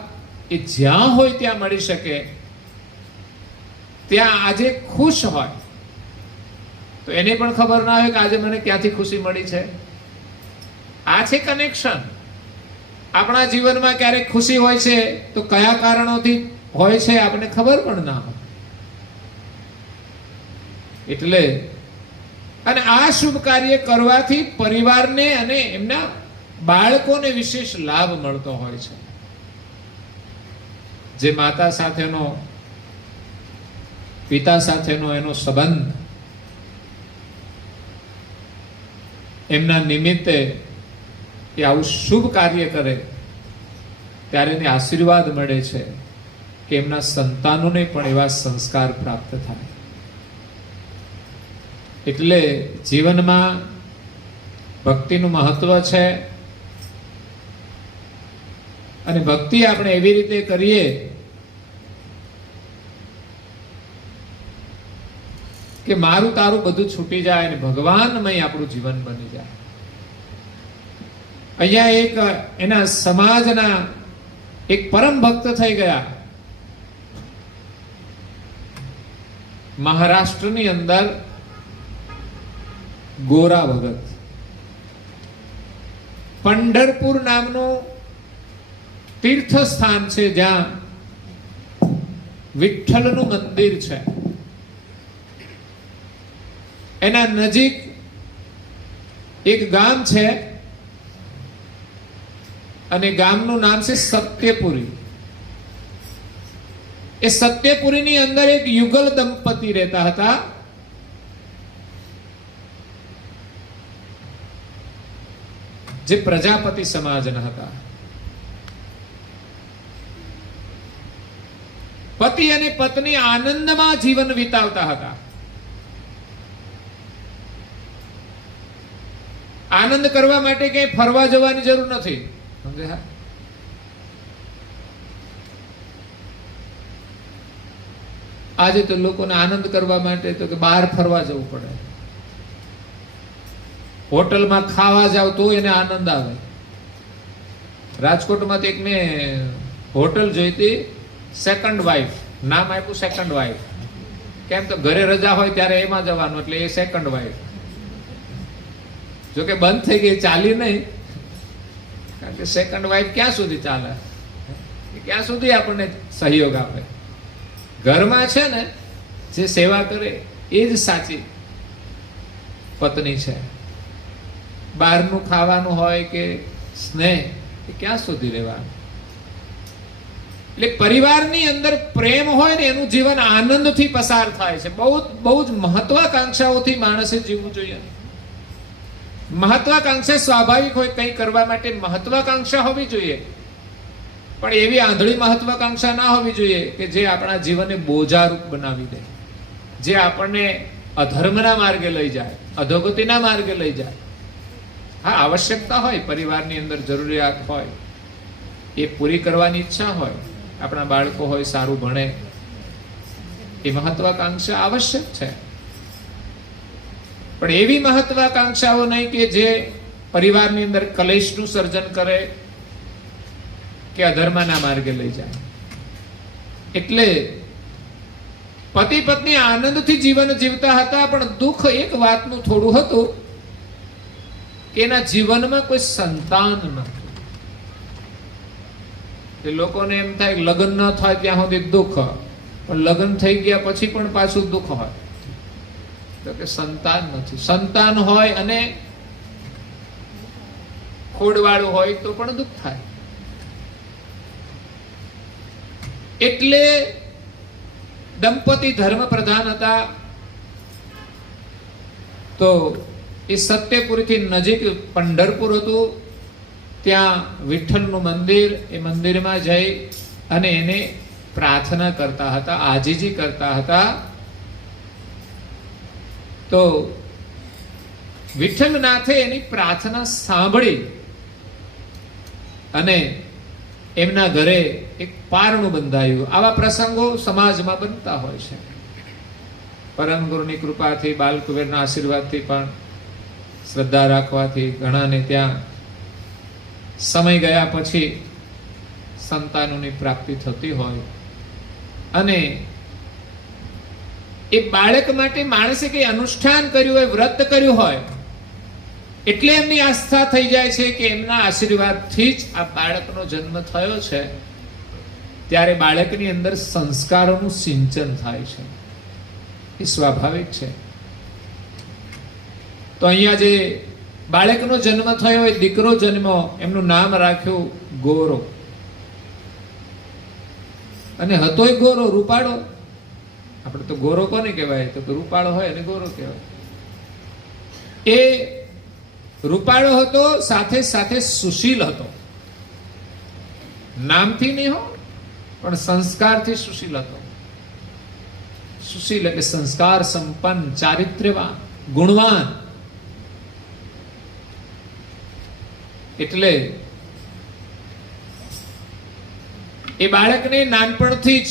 એ જ્યાં હોય ત્યાં મળી શકે ત્યાં આજે ખુશ હોય તો એને પણ ખબર ના હોય કે આજે મને ક્યાંથી ખુશી મળી છે. આ છે કનેક્શન. આપણા જીવનમાં ક્યારેક ખુશી હોય છે તો કયા કારણોથી હોય છે આપણને ખબર પણ ના હોય. એટલે અને આ શુભ કાર્ય કરવાથી પરિવારને અને એમના બાળકોને વિશેષ લાભ મળતો હોય છે. જે માતા સાથેનો, પિતા સાથેનો એનો સંબંધ એમના નિમિત્તે એ આવું શુભ કાર્ય કરે ત્યારે એને આશીર્વાદ મળે છે કે એમના સંતાનોને પણ એવા સંસ્કાર પ્રાપ્ત થાય. એટલે જીવનમાં ભક્તિનું મહત્વ છે. અને ભક્તિ આપણે એવી રીતે કરીએ કે મારું તારું બધું છૂટી જાય અને ભગવાનમય આપણું જીવન બની જાય. અહીંયા એક એના સમાજના એક પરમ ભક્ત થઈ ગયા. મહારાષ્ટ્રની અંદર ગોરા ભગત, પંઢરપુર નામનું તીર્થ સ્થાન છે જ્યાં વિઠ્ઠલનું મંદિર છે. એના નજીક એક ગામ છે અને ગામનું નામ છે સત્યપુરી. એ સત્યપુરીની અંદર એક યુગલ દંપતી રહેતા હતા. જે પ્રજાપતિ સમાજના હતા. પતિ અને પત્ની આનંદમાં જીવન વિતાવતા હતા. આનંદ કરવા માટે ક્યાંય ફરવા જવાની જરૂર નથી. સમજ્યા? આજે તો લોકોને આનંદ કરવા માટે તો કે બહાર ફરવા જવું પડે. હોટલમાં ખાવા જાવ તો એને આનંદ આવે. રાજકોટમાં એક મેં હોટલ જોઈતી, સેકન્ડ વાઇફ નામ આપ્યું, સેકન્ડ વાઇફ. કેમ તો ઘરે રજા હોય ત્યારે એમાં જવાનું, એટલે એ સેકન્ડ વાઇફ. જો કે બંધ થઈ ગઈ, ચાલી નહીં. કારણ કે સેકન્ડ વાઇફ ક્યાં સુધી ચાલે? ક્યાં સુધી આપણને સહયોગ આપે? ઘરમાં છે ને જે સેવા કરે એ જ સાચી પત્ની છે. બહારનું ખાવાનું હોય કે સ્નેહ એ ક્યાં સુધી રહેવાનું? એટલે પરિવારની અંદર પ્રેમ હોય ને એનું જીવન આનંદથી પસાર થાય છે. બહુ જ મહત્વાકાંક્ષાઓથી માણસે જીવવું જોઈએ. મહત્વાકાંક્ષા સ્વાભાવિક હોય, કંઈ કરવા માટે મહત્વાકાંક્ષા હોવી જોઈએ, પણ એવી આંધળી મહત્વાકાંક્ષા ના હોવી જોઈએ કે જે આપણા જીવનને બોજારૂપ બનાવી દે, જે આપણને અધર્મના માર્ગે લઈ જાય, અધોગતિના માર્ગે લઈ જાય. હા, આવશ્યકતા હોય, પરિવારની અંદર જરૂરિયાત હોય, એ પૂરી કરવાની ઈચ્છા હોય, આપણા બાળકો હોય સારું ભણે, એ મહત્વાકાંક્ષા આવશ્યક છે. પણ એવી મહત્વાકાંક્ષાઓ નહીં કે જે પરિવારની અંદર કલેશનું સર્જન કરે કે અધર્મના માર્ગે લઈ જાય. એટલે પતિ પત્ની આનંદથી જીવન જીવતા હતા, પણ દુઃખ એક વાતનું થોડું હતું કે એના જીવનમાં કોઈ સંતાન નથી. એ લોકોને એમ થાય લગ્ન ન થાય ત્યાં સુધી દુઃખ, પણ લગ્ન થઈ ગયા પછી પણ પાછું દુઃખ હોય. તો કે સંતાન નથી. સંતાન હોય અને ખોડવાળું હોય તો પણ દુઃખ થાય. એટલે દંપતી ધર્મ પ્રધાન હતા. તો એ સત્યપુરીથી નજીક પંઢરપુર હતું. ત્યાં વિઠ્ઠલનું મંદિર, એ મંદિરમાં જઈ અને એને પ્રાર્થના કરતા હતા, આજીજી કરતા હતા. તો વિઠ્ઠલનાથે એની પ્રાર્થના સાંભળી અને એમના ઘરે એક પારણું બંધાયું. આવા પ્રસંગો સમાજમાં બનતા હોય છે. પરમ ગુરુની કૃપાથી, બાલકુબેરના આશીર્વાદથી, પણ શ્રદ્ધા રાખવાથી ઘણાને ત્યાં સમય ગયા પછી સંતાનોની પ્રાપ્તિ થતી હોય. અને એ બાળક માટે માણસે કઈ અનુષ્ઠાન કર્યું હોય, વ્રત કર્યું હોય, એટલે એમની આસ્થા થઈ જાય છે કે એમના આશીર્વાદથી જ આ બાળકનો જન્મ થયો છે. ત્યારે બાળકની અંદર સંસ્કારોનું સિંચન થાય છે. એ સ્વાભાવિક છે. તો અહીંયા જે બાળકનો જન્મ થયો, એ દીકરો જન્મ્યો, એમનું નામ રાખ્યું ગોરો. અને હતોય ગોરો, રૂપાળો. આપણે તો ગોરો કોને કહેવાય? તો રૂપાળો હોય અને ગોરો કહેવાય. એ રૂપાળો હતો, સાથે સાથે સુશીલ હતો. નામથી નહીં હો, પણ સંસ્કારથી સુશીલ હતો. સુશીલ એટલે સંસ્કાર સંપન્ન, ચારિત્ર્યવાન, ગુણવાન. એટલે એ બાળકને નાનપણથી જ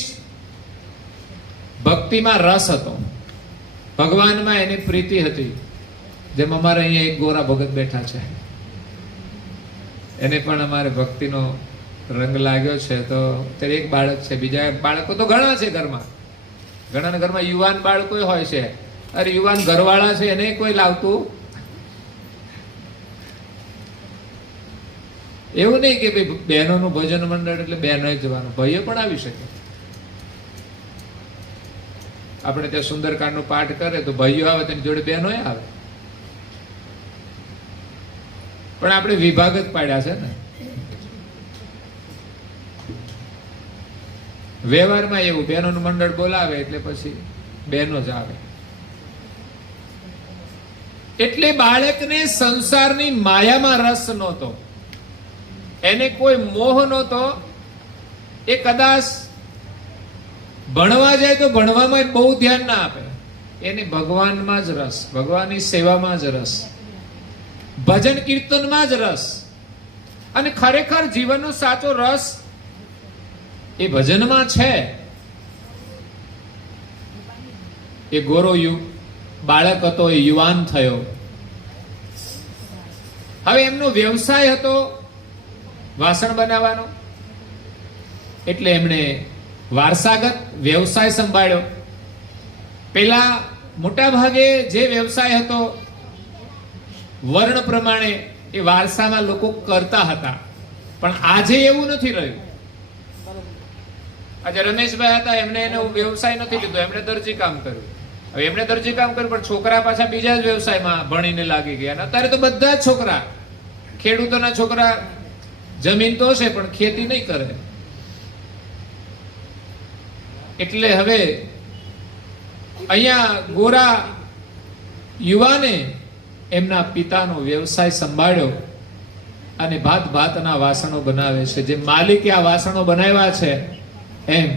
ભક્તિમાં રસ હતો, ભગવાનમાં એની પ્રીતિ હતી. જેમ અમારે અહીંયા એક ગોરા ભગત બેઠા છે, એને પણ અમારે ભક્તિનો રંગ લાગ્યો છે. તો ત્યારે એક બાળક છે, બીજા બાળકો તો ઘણા છે ઘરમાં. ઘણાના ઘરમાં યુવાન બાળકો હોય છે. અરે યુવાન ઘરવાળા છે, એને કોઈ લાવતું એવું નહીં કે ભાઈ બહેનોનું ભજન મંડળ એટલે બહેનો જવાનું, ભાઈઓ પણ આવી શકે. આપણે ત્યાં સુંદરકાંડનો પાઠ કરે તો ભાઈઓ આવે, તેની જોડે બહેનો આવે. પણ આપણે વિભાગ જ પાડ્યા છે ને. વ્યવહારમાં એવું, બહેનોનું મંડળ બોલાવે એટલે પછી બહેનો જ આવે. એટલે બાળકને સંસારની માયામાં રસ નહોતો, એને કોઈ મોહ નહોતો. એ કદાચ ભણવા જાય તો ભણવામાં બહુ ધ્યાન ના આપે. એને ભગવાનમાં જ રસ, ભગવાનની સેવામાં જ રસ, ભજન કીર્તનમાં જ રસ. અને ખરેખર જીવનનો સાચો રસ એ ભજનમાં છે. એ ગોરો બાળક હતો, એ યુવાન થયો. હવે એમનો વ્યવસાય હતો વાસણ બનાવવાનો. એટલે એમણે વારસાગત વ્યવસાય સંભાળ્યો. પેલા મોટા ભાગે જે વ્યવસાય હતો વર્ણ પ્રમાણે એ વારસામાં લોકો કરતા હતા, પણ આજે એવું નથી રહ્યું. આજે રમેશભાઈ હતા, એમને એનો વ્યવસાય નથી લીધો, એમણે દરજી કામ કર્યું. હવે એમણે દરજી કામ કર્યું, પણ છોકરા પાછા બીજા જ વ્યવસાયમાં ભણીને લાગી ગયા. અને અત્યારે તો બધા જ છોકરા, ખેડૂતોના છોકરા જમીન તો છે પણ ખેતી નહીં કરે. એટલે હવે અહીંયા ગોરા યુવાને એમના પિતાનો વ્યવસાય સંભાળ્યો અને ભાત ભાતના વાસણો બનાવે છે. જે માલિકે આ વાસણો બનાવ્યા છે એમ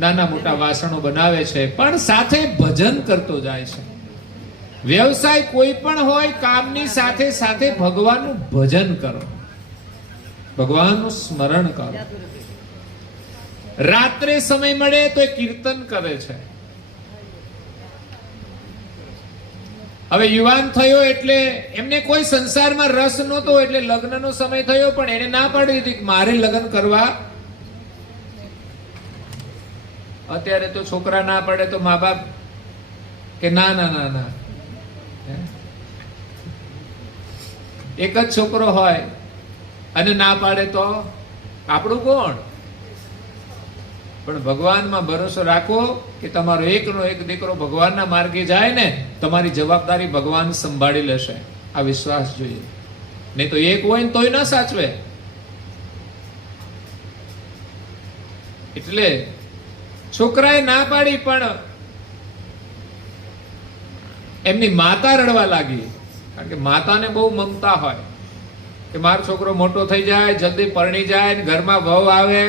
નાના મોટા વાસણો બનાવે છે, પણ સાથે ભજન કરતો જાય છે. વ્યવસાય કોઈ પણ હોય, કામની સાથે સાથે ભગવાનનું ભજન કરો, ભગવાનનું સ્મરણ કરો. રાત્રે સમય મળે તો એ કીર્તન કરે છે. હવે યુવાન થયો એટલે એમને કોઈ સંસારમાં રસ નહોતો, એટલે લગ્નનો સમય થયો, પણ એને ના પાડી દીધી કે મારે લગ્ન કરવા. અત્યારે તો છોકરા ના પડે તો મા બાપ કે ના ના ના ના, એક જ છોકરો હોય અને ના પાડે તો આપણું કોણ? પણ ભગવાનમાં ભરોસો રાખો કે તમારો એકનો એક દીકરો ભગવાનના માર્ગે જાય ને, તમારી જવાબદારી ભગવાન સંભાળી લેશે. આ વિશ્વાસ જોઈએ. નહીં તો એક હોય ને તોય ના સાચવે. એટલે છોકરાએ ના પાડી, પણ એમની માતા રડવા લાગી. કારણ કે માતાને બહુ મમતા હોય કે મારો છોકરો મોટો થઈ જાય, જલ્દી પરણી જાય, ઘરમાં વહુ આવે.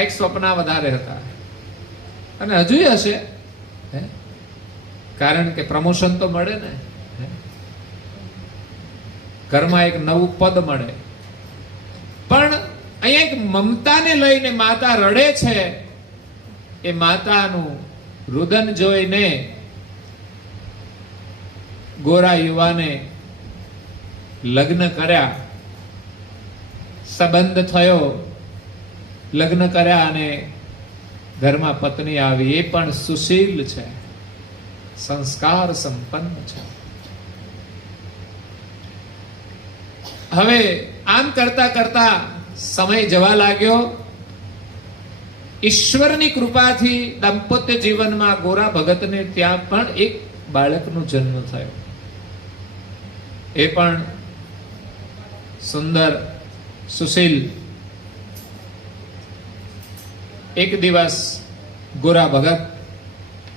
એક સ્વપ્ન વધારે હતા અને હજુય હશે, કારણ કે પ્રમોશન તો મળે ને, ઘરમાં એક નવું પદ મળે. પણ અહીંયા એક મમતાને લઈને માતા રડે છે. એ માતાનું રુદન જોઈને ગોરા યુવાને લગ્ન કર્યા, સંબંધ થયો, લગ્ન કર્યા અને ઘરમાં પત્ની આવી, એ પણ સુશીલ છે, સંસ્કાર સંપન્ન છે. હવે આમ કરતા કરતા સમય જવા લાગ્યો. ઈશ્વરની કૃપાથી દાંપત્ય જીવનમાં ગોરા ભગતને ત્યાં પણ એક બાળકનો જન્મ થયો. એ પણ સુંદર સુશીલ. એક દિવસ ગોરા ભગત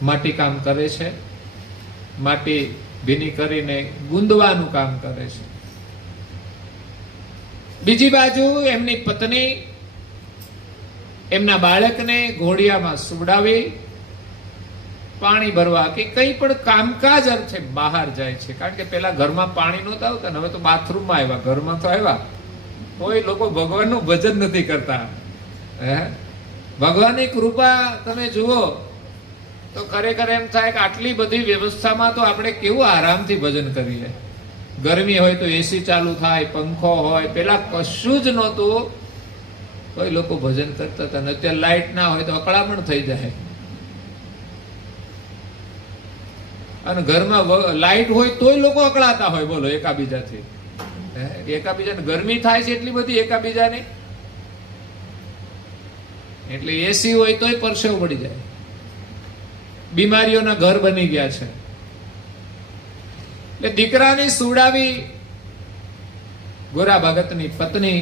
માટી કામ કરે છે, માટી ભીની કરીને ગુંદવાનું કામ કરે છે. બીજી બાજુ એમની પત્ની એમના બાળકને ઘોડિયામાં સુવડાવી પાણી ભરવા કે કંઈ પણ કામકાજ અર્થે બહાર જાય છે. કારણ કે પેલા ઘરમાં પાણી નહોતા આવતા, હવે તો બાથરૂમમાં આવ્યા, ઘરમાં તો આવ્યા. કોઈ લોકો ભગવાનનું ભજન નથી કરતા. ભગવાનની કૃપા તમે જુઓ તો ખરેખર એમ થાય કે આટલી બધી વ્યવસ્થામાં તો આપણે કેવું આરામથી ભજન કરીએ. ગરમી હોય તો એસી ચાલુ થાય, પંખો હોય. પેલા કશું જ નહોતું, કોઈ લોકો ભજન કરતા હતા. અત્યારે લાઈટ ના હોય તો અકળામણ થઈ જાય. અને ઘરમાં લાઈટ હોય તોય લોકો અકળાતા હોય. બોલો, એકાબીજાથી. એકાબીજાને ગરમી થાય છે એટલી બધી એકાબીજાની. એટલે એસી હોય તોય પરસેવો પડી જાય. બીમારીઓના ઘર બની ગયા છે. એટલે દીકરાની સુવડાવી ગોરા ભગતની પત્ની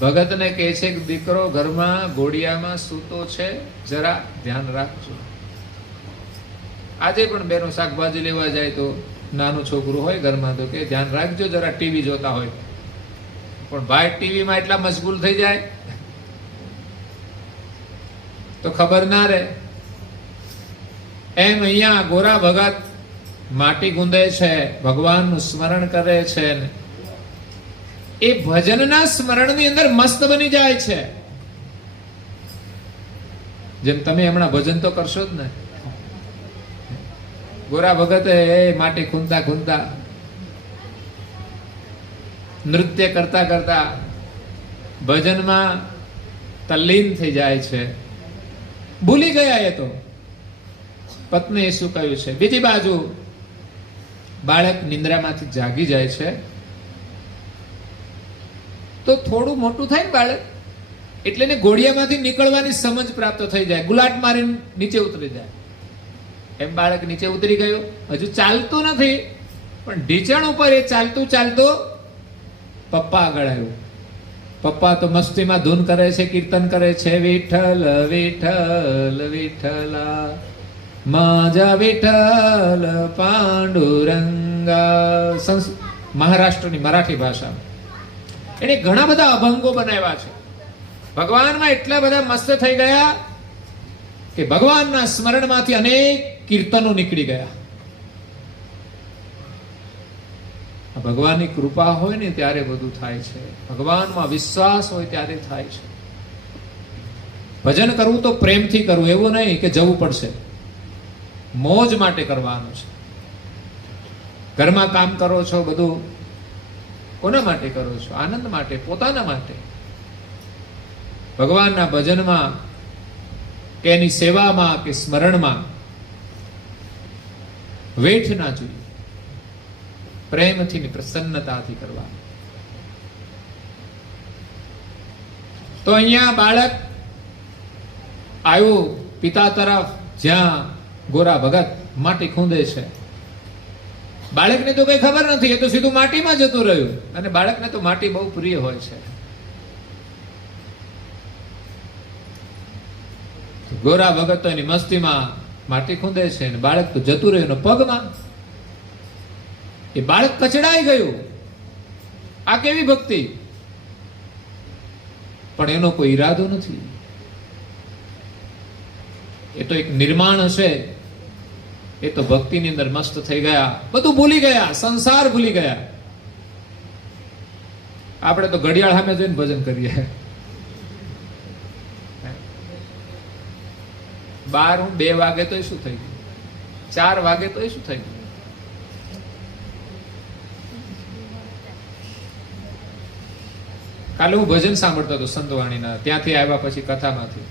ભગતને કહે છે કે દીકરો ઘરમાં ઘોડિયામાં સૂતો છે, જરા ધ્યાન રાખજો. આજે પણ બેનો શાકભાજી લેવા જાય તો નાનું છોકરું હોય ઘરમાં તો કે ધ્યાન રાખજો, જરા ટીવી જોતા હોય. પણ ભાઈ ટીવીમાં એટલા મશગુલ થઈ જાય તો ખબર ના રહે. એમ અહીંયા ગોરા ભગત માટી ગુંદે છે, ભગવાનનું સ્મરણ કરે છે, એ ભજનના સ્મરણની અંદર મસ્ત બની જાય છે. જેમ તમે હમણાં ભજન તો કરશો જ ને. ગોરા ભગતે માટી ખૂંદતા ખૂંદતા નૃત્ય કરતા કરતા ભજનમાં તલ્લીન થઈ જાય છે. ભૂલી ગયા એ તો પત્નીએ શું કહ્યું છે. બીજી બાજુ બાળક નિંદ્રામાંથી જાગી જાય છે. તો થોડું મોટું થાય ને બાળક એટલે એને ઘોડિયામાંથી નીકળવાની સમજ પ્રાપ્ત થઈ જાય. ગુલાટ મારીને નીચે ઉતરી જાય. એમ બાળક નીચે ઉતરી ગયું. હજુ ચાલતું નથી પણ ઢીચણ ઉપર એ ચાલતું ચાલતું પપ્પા આગળ આવ્યું. પપ્પા તો મસ્તીમાં ધૂન કરે છે, કીર્તન કરે છે. વિઠ્ઠલ વિઠ્ઠલ વિઠ્ઠલા માજા વિઠ્ઠલ પાંડુરંગા. મહારાષ્ટ્રની મરાઠી ભાષા. એને ઘણા બધા અભંગો બનાવ્યા છે. ભગવાનમાં એટલા બધા મસ્ત થઈ ગયા કે ભગવાનના સ્મરણમાંથી અનેક કીર્તનો નીકળી ગયા. ભગવાનની કૃપા હોય ને ત્યારે બધું થાય છે. ભગવાનમાં વિશ્વાસ હોય ત્યારે થાય છે. ભજન કરવું તો પ્રેમથી કરવું, એવું નહીં કે જવું પડશે. મોજ માટે કરવાનું છે. ઘરમાં કામ કરો છો, બધું કોના માટે કરો છો? આનંદ માટે, પોતાના માટે. ભગવાનના ભજનમાં કે એની સેવામાં કે સ્મરણમાં વેઠ ના જોઈએ. પ્રેમથી, પ્રસન્નતાથી કરવા. તો અહીંયા બાળક આવ્યું પિતા તરફ, જ્યાં ગોરા ભગત માટી ખૂંદે છે. બાળકને તો કઈ ખબર નથી, એ તો સીધું માટીમાં જતું રહ્યું. અને બાળકને તો માટી બહુ પ્રિય હોય છે. ગોરા ભગત તો એની મસ્તીમાં માટી ખૂંદે છે અને બાળક તો જતું રહ્યું પગમાં. એ બાળક કચડાઈ ગયું. આ કેવી ભક્તિ! પણ એનો કોઈ ઈરાદો નથી. એ તો એક નિર્માણ હશે. એ તો ભક્તિની અંદર મસ્ત થઈ ગયા, બધું ભૂલી ગયા, સંસાર ભૂલી ગયા. આપણે તો ઘડિયાળ સામે જોઈને ભજન કરીએ. 2 વાગે તો શું થઈ ગયું, 4 વાગે તો શું થઈ ગયું. કાલે હું ભજન સાંભળતો હતો સંતવાણીના, ત્યાંથી આવ્યા પછી કથામાંથી.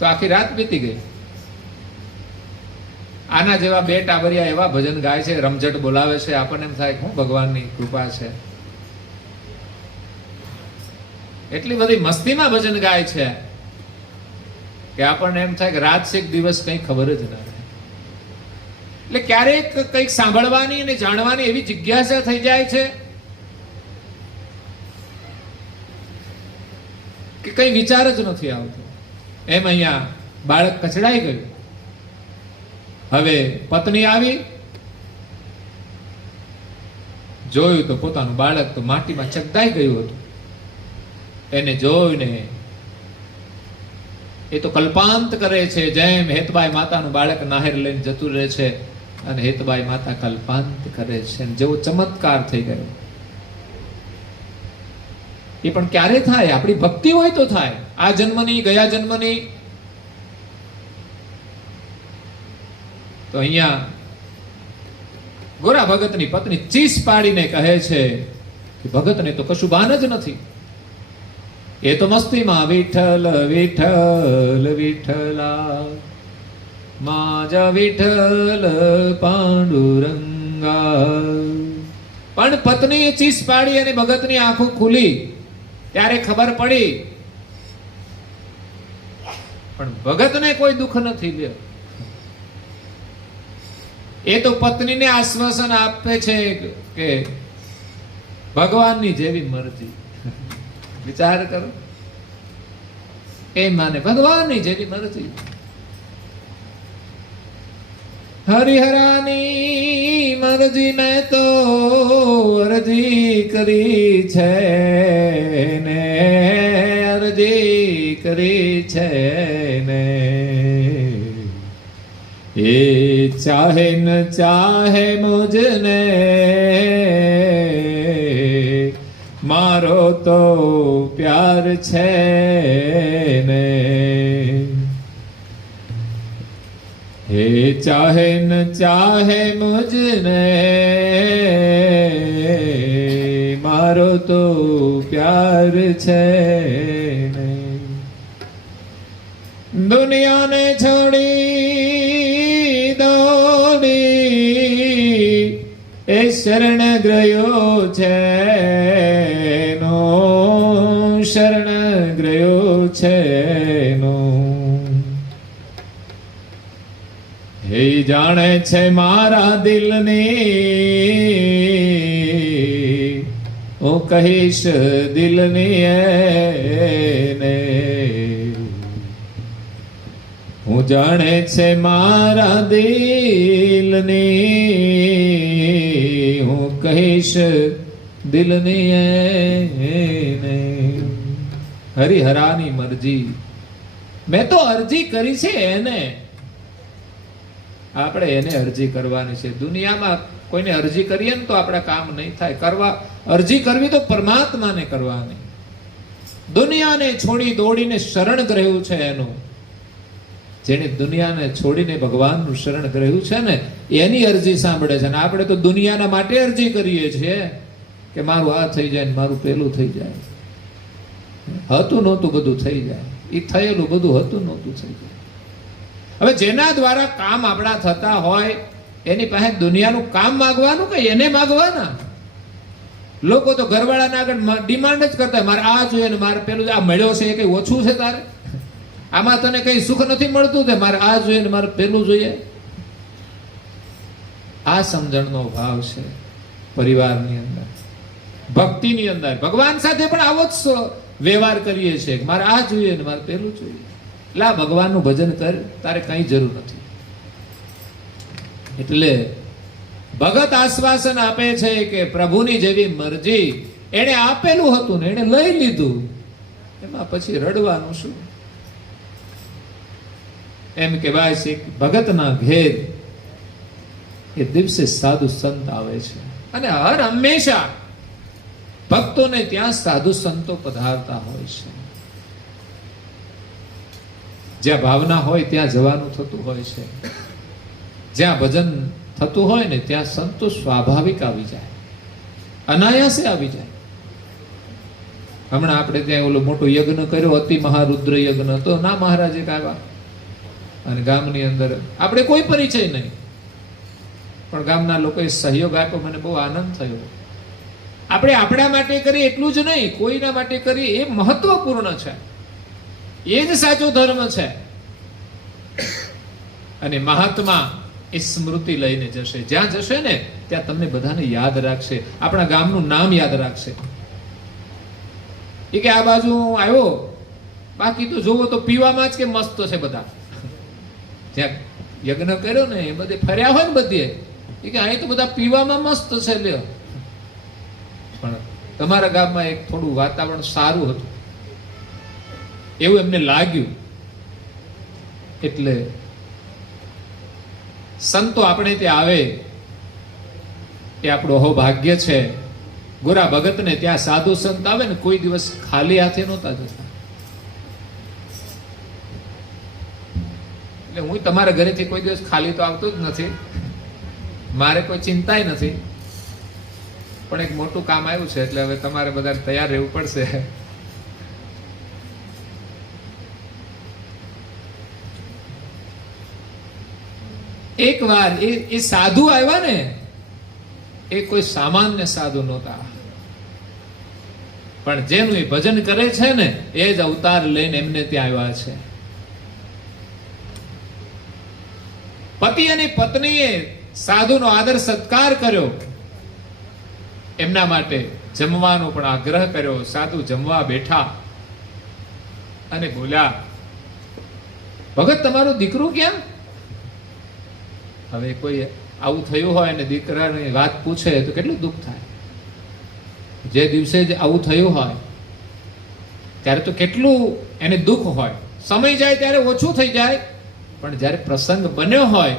તો આખી રાત બીતી ગઈ. આના જેવા બે ટાબરિયા એવા ભજન ગાય છે, રમઝટ બોલાવે છે, આપણને એમ થાય હું ભગવાનની કૃપા છે. એટલી બધી મસ્તીમાં ભજન ગાય છે કે આપણને એમ થાય કે રાત છે દિવસ કઈ ખબર જ ના રહે. એટલે ક્યારેક કંઈક સાંભળવાની અને જાણવાની એવી જિજ્ઞાસા થઈ જાય છે કે કઈ વિચાર જ નથી આવતો. એમ અહીંયા બાળક કચડાઈ ગયું. હવે પત્ની આવી, જોયું તો પોતાનું બાળક તો માટીમાં ચકદાઈ ગયું હતું. એને જોઈને એ તો કલ્પાંત કરે છે, જેમ હેતબાઈ માતાનું બાળક નાહેર લઈને જતું રહે છે અને હેતબાઈ માતા કલ્પાંત કરે છે. જેવો ચમત્કાર થઈ ગયો. એ પણ ક્યારે થાય? આપણી ભક્તિ હોય તો થાય. આ જન્મની, ગયા જન્મની. તો અહીંયા ગોરા ભગતની પત્ની ચીસ પાડીને કહે છે કે ભગતને તો કશું ભાન જ નથી. એ તો મસ્તીમાં વિઠ્ઠલ વિઠ્ઠલ વિઠ્ઠલા માજા વિઠ્ઠલ પાંડુરંગા. પણ પત્નીએ ચીસ પાડી અને ભગતની આંખો ખુલી ત્યારે ખબર પડી. પણ ભગતને કોઈ દુઃખ નથી લ્યો. એ તો પત્નીને આશ્વાસન આપે છે કે ભગવાનની જેવી મરજી. વિચાર કરો, એ માને ભગવાનની જેવી મરજી. હરિહરાની મરજી મેં તો અરજી કરી છે ને, અરજી કરી છે ને. એ ચાહે ન ચાહે મુજને, મારો તો પ્યાર છે ને. હે ચાહે ન ચાહે મુજને, મારો તો પ્યાર છે ને. દુનિયાને છોડી દોડી એ શરણ ગયો છે નો, શરણ ગયો છે નો. હે જાણે છે મારા દિલની, હું કહીશ દિલની એને. હું જાણે છે મારા દિલની, હું કહીશ દિલની એને. હરિહરાની મરજી મેં તો અરજી કરી છે એને. આપણે એને અરજી કરવાની છે. દુનિયામાં કોઈને અરજી કરીએ ને તો આપણા કામ નહીં થાય. અરજી કરવી તો પરમાત્માને કરવાની. દુનિયાને છોડી દોડીને શરણ ગ્રહ્યું છે એનું. જેને દુનિયાને છોડીને ભગવાનનું શરણ ગ્રહ્યું છે ને, એની અરજી સાંભળે છે. અને આપણે તો દુનિયાના માટે અરજી કરીએ છીએ કે મારું આ થઈ જાય ને મારું પેલું થઈ જાય. હતું નહોતું બધું થઈ જાય. એ થયેલું બધું હતું નહોતું થઈ જાય. હવે જેના દ્વારા કામ આપણા થતા હોય એની પાસે દુનિયાનું કામ માગવાનું કે એને માગવાના? લોકો તો ઘરવાળાના આગળ ડિમાન્ડ જ કરતા, મારે આ જોઈએ ને મારે પેલું આ મળ્યો છે એ કઈ ઓછું છે તારે? આમાં તને કઈ સુખ નથી મળતું તે મારે આ જોઈએ ને મારે પેલું જોઈએ? આ સમજણનો ભાવ છે પરિવારની અંદર, ભક્તિની અંદર. ભગવાન સાથે પણ આવો જ વ્યવહાર કરીએ છીએ કે મારે આ જોઈએ ને મારે પેલું જોઈએ. એટલે આ ભગવાનનું ભજન કર, તારે કઈ જરૂર નથી. એટલે ભગત આશ્વાસન આપે છે કે પ્રભુની જેવી મરજી. એને આપેલું હતું ને એને લઈ લીધું, એમાં પછી રડવાનું શું? એમ કહેવાય છે કે ભગતના ઘેર એ દિવસે સાધુ સંત આવે છે અને હર હંમેશા ભક્તોને ત્યાં સાધુ સંતો પધારતા હોય છે. જ્યાં ભાવના હોય ત્યાં જવાનું થતું હોય છે. જ્યાં ભજન થતું હોય ને ત્યાં સંતો સ્વાભાવિક આવી જાય, અનાયાસે આવી જાય. હમણાં આપણે ત્યાં ઓલો મોટો યજ્ઞ કર્યો, અતિ મહારુદ્ર યજ્ઞ, તો ના મહારાજે આવ્યા. અને ગામની અંદર આપણે કોઈ પરિચય નહીં, પણ ગામના લોકોએ સહયોગ આપ્યો, મને બહુ આનંદ થયો. આપણે આપણા માટે કરીએ એટલું જ નહીં, કોઈના માટે કરીએ એ મહત્વપૂર્ણ છે, એ જ સાચો ધર્મ છે. અને મહાત્મા એ સ્મૃતિ લઈને જશે, જ્યાં જશે ને ત્યાં તમને બધાને યાદ રાખશે, આપણા ગામનું નામ યાદ રાખશે. એ કે આ બાજુ આવ્યો, બાકી તો જોવો તો પીવામાં જ કે મસ્ત છે બધા. જ્યાં યજ્ઞ કર્યો ને એ બધે ફર્યા હોય ને બધે, એ કે અહીં તો બધા પીવામાં મસ્ત છે લ્યો. પણ તમારા ગામમાં એક થોડું વાતાવરણ સારું હતું એવું એમને લાગ્યું. એટલે સંતો આપણે ત્યાં આવે એ આપણું અહોભાગ્ય છે. ગોરા ભગતને ત્યાં સાધુ સંત આવે ને કોઈ દિવસ ખાલી હાથે નહોતા જતા. એટલે હું તમારા ઘરેથી કોઈ દિવસ ખાલી તો આવતો જ નથી, મારે કોઈ ચિંતાય નથી. પણ એક મોટું કામ આવ્યું છે એટલે હવે તમારે બધા તૈયાર રહેવું પડશે. એક વાર એ સાધુ આવ્યા ને, એ કોઈ સામાન્ય સાધુ નહોતા, પણ જેનું એ ભજન કરે છે ને એ જ અવતાર લઈને એમને ત્યાં આવ્યા છે. પતિ અને પત્નીએ સાધુનો આદર સત્કાર કર્યો, એમના માટે જમવાનો પણ આગ્રહ કર્યો. સાધુ જમવા બેઠા અને બોલ્યા, ભગત તમારું દીકરું ક્યાં? હવે કોઈ આવું થયું હોય અને દીકરાની વાત પૂછે તો કેટલું દુઃખ થાય. જે દિવસે જ આવું થયું હોય ત્યારે તો કેટલું એને દુઃખ હોય. સમય જાય ત્યારે ઓછું થઈ જાય, પણ જ્યારે પ્રસંગ બન્યો હોય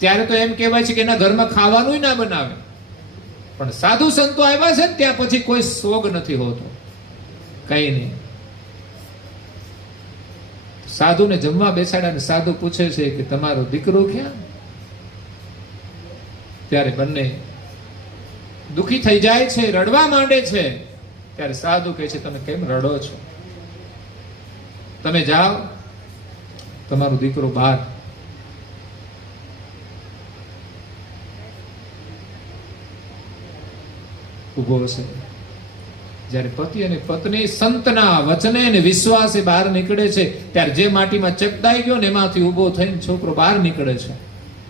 ત્યારે તો એમ કહેવાય છે કે એના ઘરમાં ખાવાનું ના બનાવે. પણ સાધુ સંતો આવ્યા છે ને ત્યાં પછી કોઈ શોગ નથી હોતો, કઈ નહીં. સાધુને જમવા બેસાડ્યા અને સાધુ પૂછે છે કે તમારો દીકરો ક્યાં? ત્યારે બંને દુખી થઈ જાય છે, રડવા માંડે છે. ત્યારે સાધુ કહે છે, તમે કેમ રડો છો? તમે જાઓ, તમારો દીકરો બહાર. ઉભો છે. જ્યારે પતિ અને પત્ની સંતના વચને અને વિશ્વાસે બહાર નીકળે છે ત્યારે જે માટીમાં ચકદાઈ ગયો ને એમાંથી ઉભો થઈને છોકરો બહાર નીકળે છે.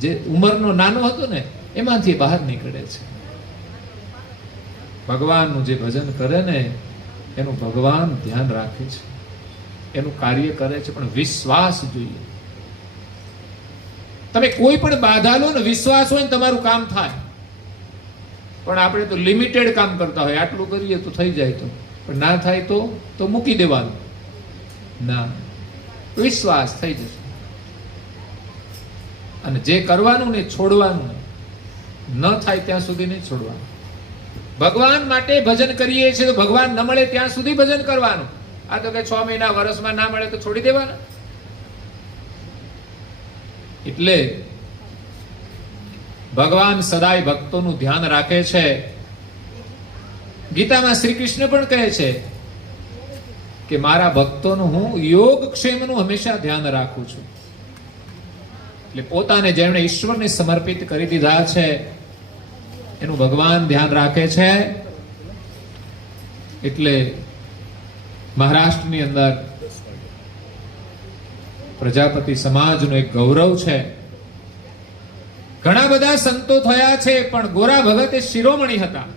જે ઉંમરનો નાનો હતો ને એમાંથી બહાર નીકળે છે. ભગવાનનું જે ભજન કરે ને એનું ભગવાન ધ્યાન રાખે છે, એનું કાર્ય કરે છે, પણ વિશ્વાસ જોઈએ. તમે કોઈ પણ બાધા લો ને, વિશ્વાસ હોય ને તમારું કામ થાય. પણ આપણે તો લિમિટેડ કામ કરતા હોય, આટલું કરીએ તો થઈ જાય, તો પણ ના થાય તો મૂકી દેવાનું. ના, વિશ્વાસ થઈ જશે. અને જે કરવાનું ને છોડવાનું ન થાય ત્યાં સુધી નહીં છોડવાનું. ભગવાન માટે ભજન કરીએ છીએ તો ભગવાન ન મળે ત્યાં સુધી ભજન કરવાનું. આ તો કે 6 મહિના વર્ષમાં ના મળે તો છોડી દેવાના. એટલે ભગવાન સદાય ભક્તોનું ધ્યાન રાખે છે. ગીતામાં શ્રી કૃષ્ણ પણ કહે છે કે મારા ભક્તોનું હું યોગક્ષેમનું હંમેશા ધ્યાન રાખું છું. એટલે પોતાને જેમણે ઈશ્વરને સમર્પિત કરી દીધા છે એનું ભગવાન ધ્યાન રાખે છે. એટલે મહારાષ્ટ્રની અંદર પ્રજાપતિ સમાજનું એક ગૌરવ છે. ઘણા બધા સંતો થયા છે, પણ ગોરા ભગત એ શિરોમણી હતા.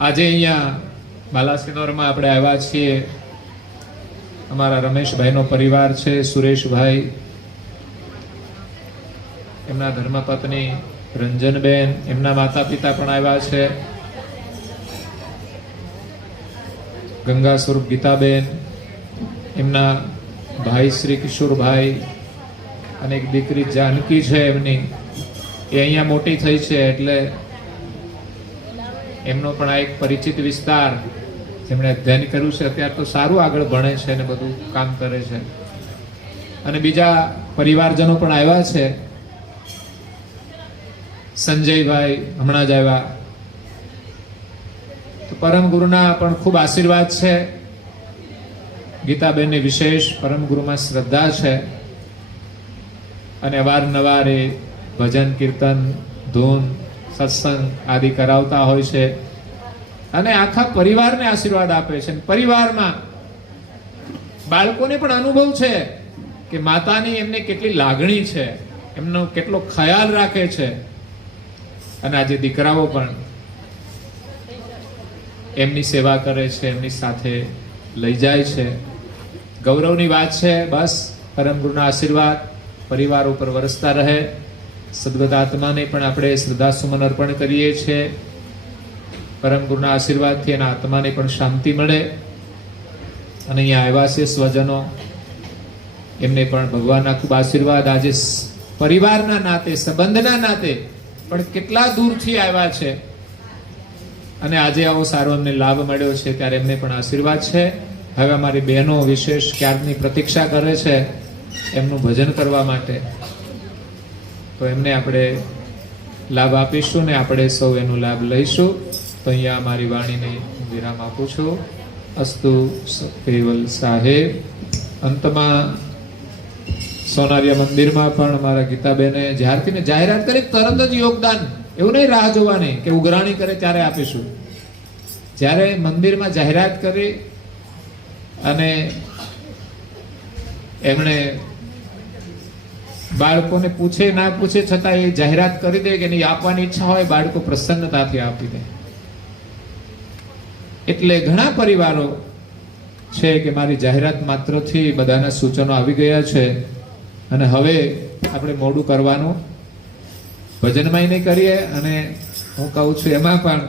આજે અહીંયા બાલાસિનોરમાં આપણે આવ્યા છીએ. અમારા રમેશભાઈનો પરિવાર છે, સુરેશભાઈ, એમના ધર્મપત્ની રંજનબેન, એમના માતા પિતા પણ આવ્યા છે. ગંગા સ્વરૂપ ગીતાબેન, એમના ભાઈ શ્રી કિશોરભાઈ અને એક દીકરી જાનકી છે એમની, એ અહીંયા મોટી થઈ છે. એટલે એમનો પણ આ એક પરિચિત વિસ્તાર, જેમણે અધ્યયન કર્યું છે, અત્યારે તો સારું આગળ ભણે છે અને બધું કામ કરે છે. અને બીજા પરિવારજનો પણ આવ્યા છે. સંજયભાઈ હમણાં જ આવ્યા. તો પરમ ગુરુના પણ ખૂબ આશીર્વાદ છે. ગીતાબેનની વિશેષ પરમ ગુરુમાં શ્રદ્ધા છે અને અવારનવાર એ ભજન કીર્તન ધૂન સત્સંગ આદિ કરાવતા હોય છે અને આખા પરિવારને આશીર્વાદ આપે છે. પરિવારમાં બાળકોને પણ અનુભવ છે કે માતાની એમને કેટલી લાગણી છે, એમનો કેટલો ખ્યાલ રાખે છે. અને આજે દીકરાઓ પણ એમની સેવા કરે છે, એમની સાથે લઈ જાય છે. ગૌરવની વાત છે. બસ પરમ ગુરુના આશીર્વાદ પરિવાર ઉપર વરસતા રહે. સદગત આત્માને પણ આપણે શ્રદ્ધા સુમન અર્પણ કરીએ છીએ. પરમ ગુરુના આશીર્વાદથી એના આત્માને પણ શાંતિ મળે. અને અહીંયા આવ્યા છે સ્વજનો, એમને પણ ભગવાનના ખૂબ આશીર્વાદ. આજે પરિવારના નાતે, સંબંધના નાતે પણ કેટલા દૂરથી આવ્યા છે અને આજે આવો સારો એમને લાભ મળ્યો છે, ત્યારે એમને પણ આશીર્વાદ છે. હવે અમારી બહેનો વિશેષ ક્યારની પ્રતીક્ષા કરે છે એમનું ભજન કરવા માટે, તો એમને આપણે લાભ આપીશું ને આપણે સૌ એનો લાભ લઈશું. તો અહીંયા અમારી વાણીને વિરામ આપું છું. અસ્તુ કેવલ સાહેબ. અંતમાં સોનારિયા મંદિરમાં પણ અમારા ગીતાબેને જ્યારથી ને જાહેરાત કરી તરત જ યોગદાન, એવું નહીં રાહ જોવાની કે ઉઘરાણી કરે ત્યારે આપીશું. જ્યારે મંદિરમાં જાહેરાત કરી અને એમણે બાળકોને પૂછે ના પૂછે છતાં એ જાહેરાત કરી દે કે નહીં આપવાની ઈચ્છા હોય, બાળકો પ્રસન્નતાથી આપી દે. એટલે ઘણા પરિવારો છે કે મારી જાહેરાત માત્રથી બધાના સૂચનો આવી ગયા છે અને હવે આપણે મોડું કરવાનું ભજનમાં નહીં કરીએ અને હું કહું છું એમાં પણ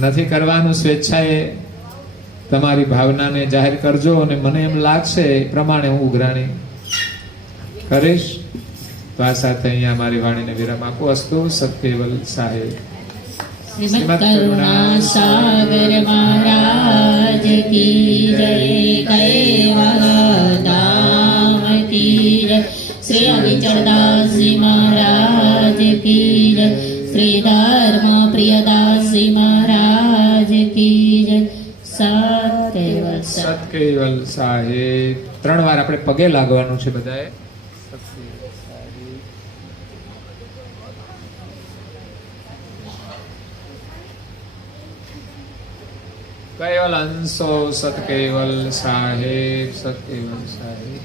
નથી કરવાનું. સ્વેચ્છાએ તમારી ભાવનાને જાહેર કરજો અને મને એમ લાગશે એ પ્રમાણે હું ઉઘરાણી કરીશ. તો આ સાથે અહીંયા મારી વાણીને વિરામ આપું. અસ્તુ સત્કેવલ સાહેબ. શ્રીમદ કરુણા સાગર મહારાજ કી જય. કૈવલધામ કી જય. શ્રી અવિચળદાસજી મહારાજ કી જય. શ્રી ધર્મ પ્રિયદાસજી મહારાજ કી જય. સત્કેવલ સત્કેવલ સાહેબ. 3 વાર આપણે પગે લાગવાનું છે બધાએ. કૈવલ અંશો સત્કેવલ સાહેબ. સત્કેવલ સાહેબ.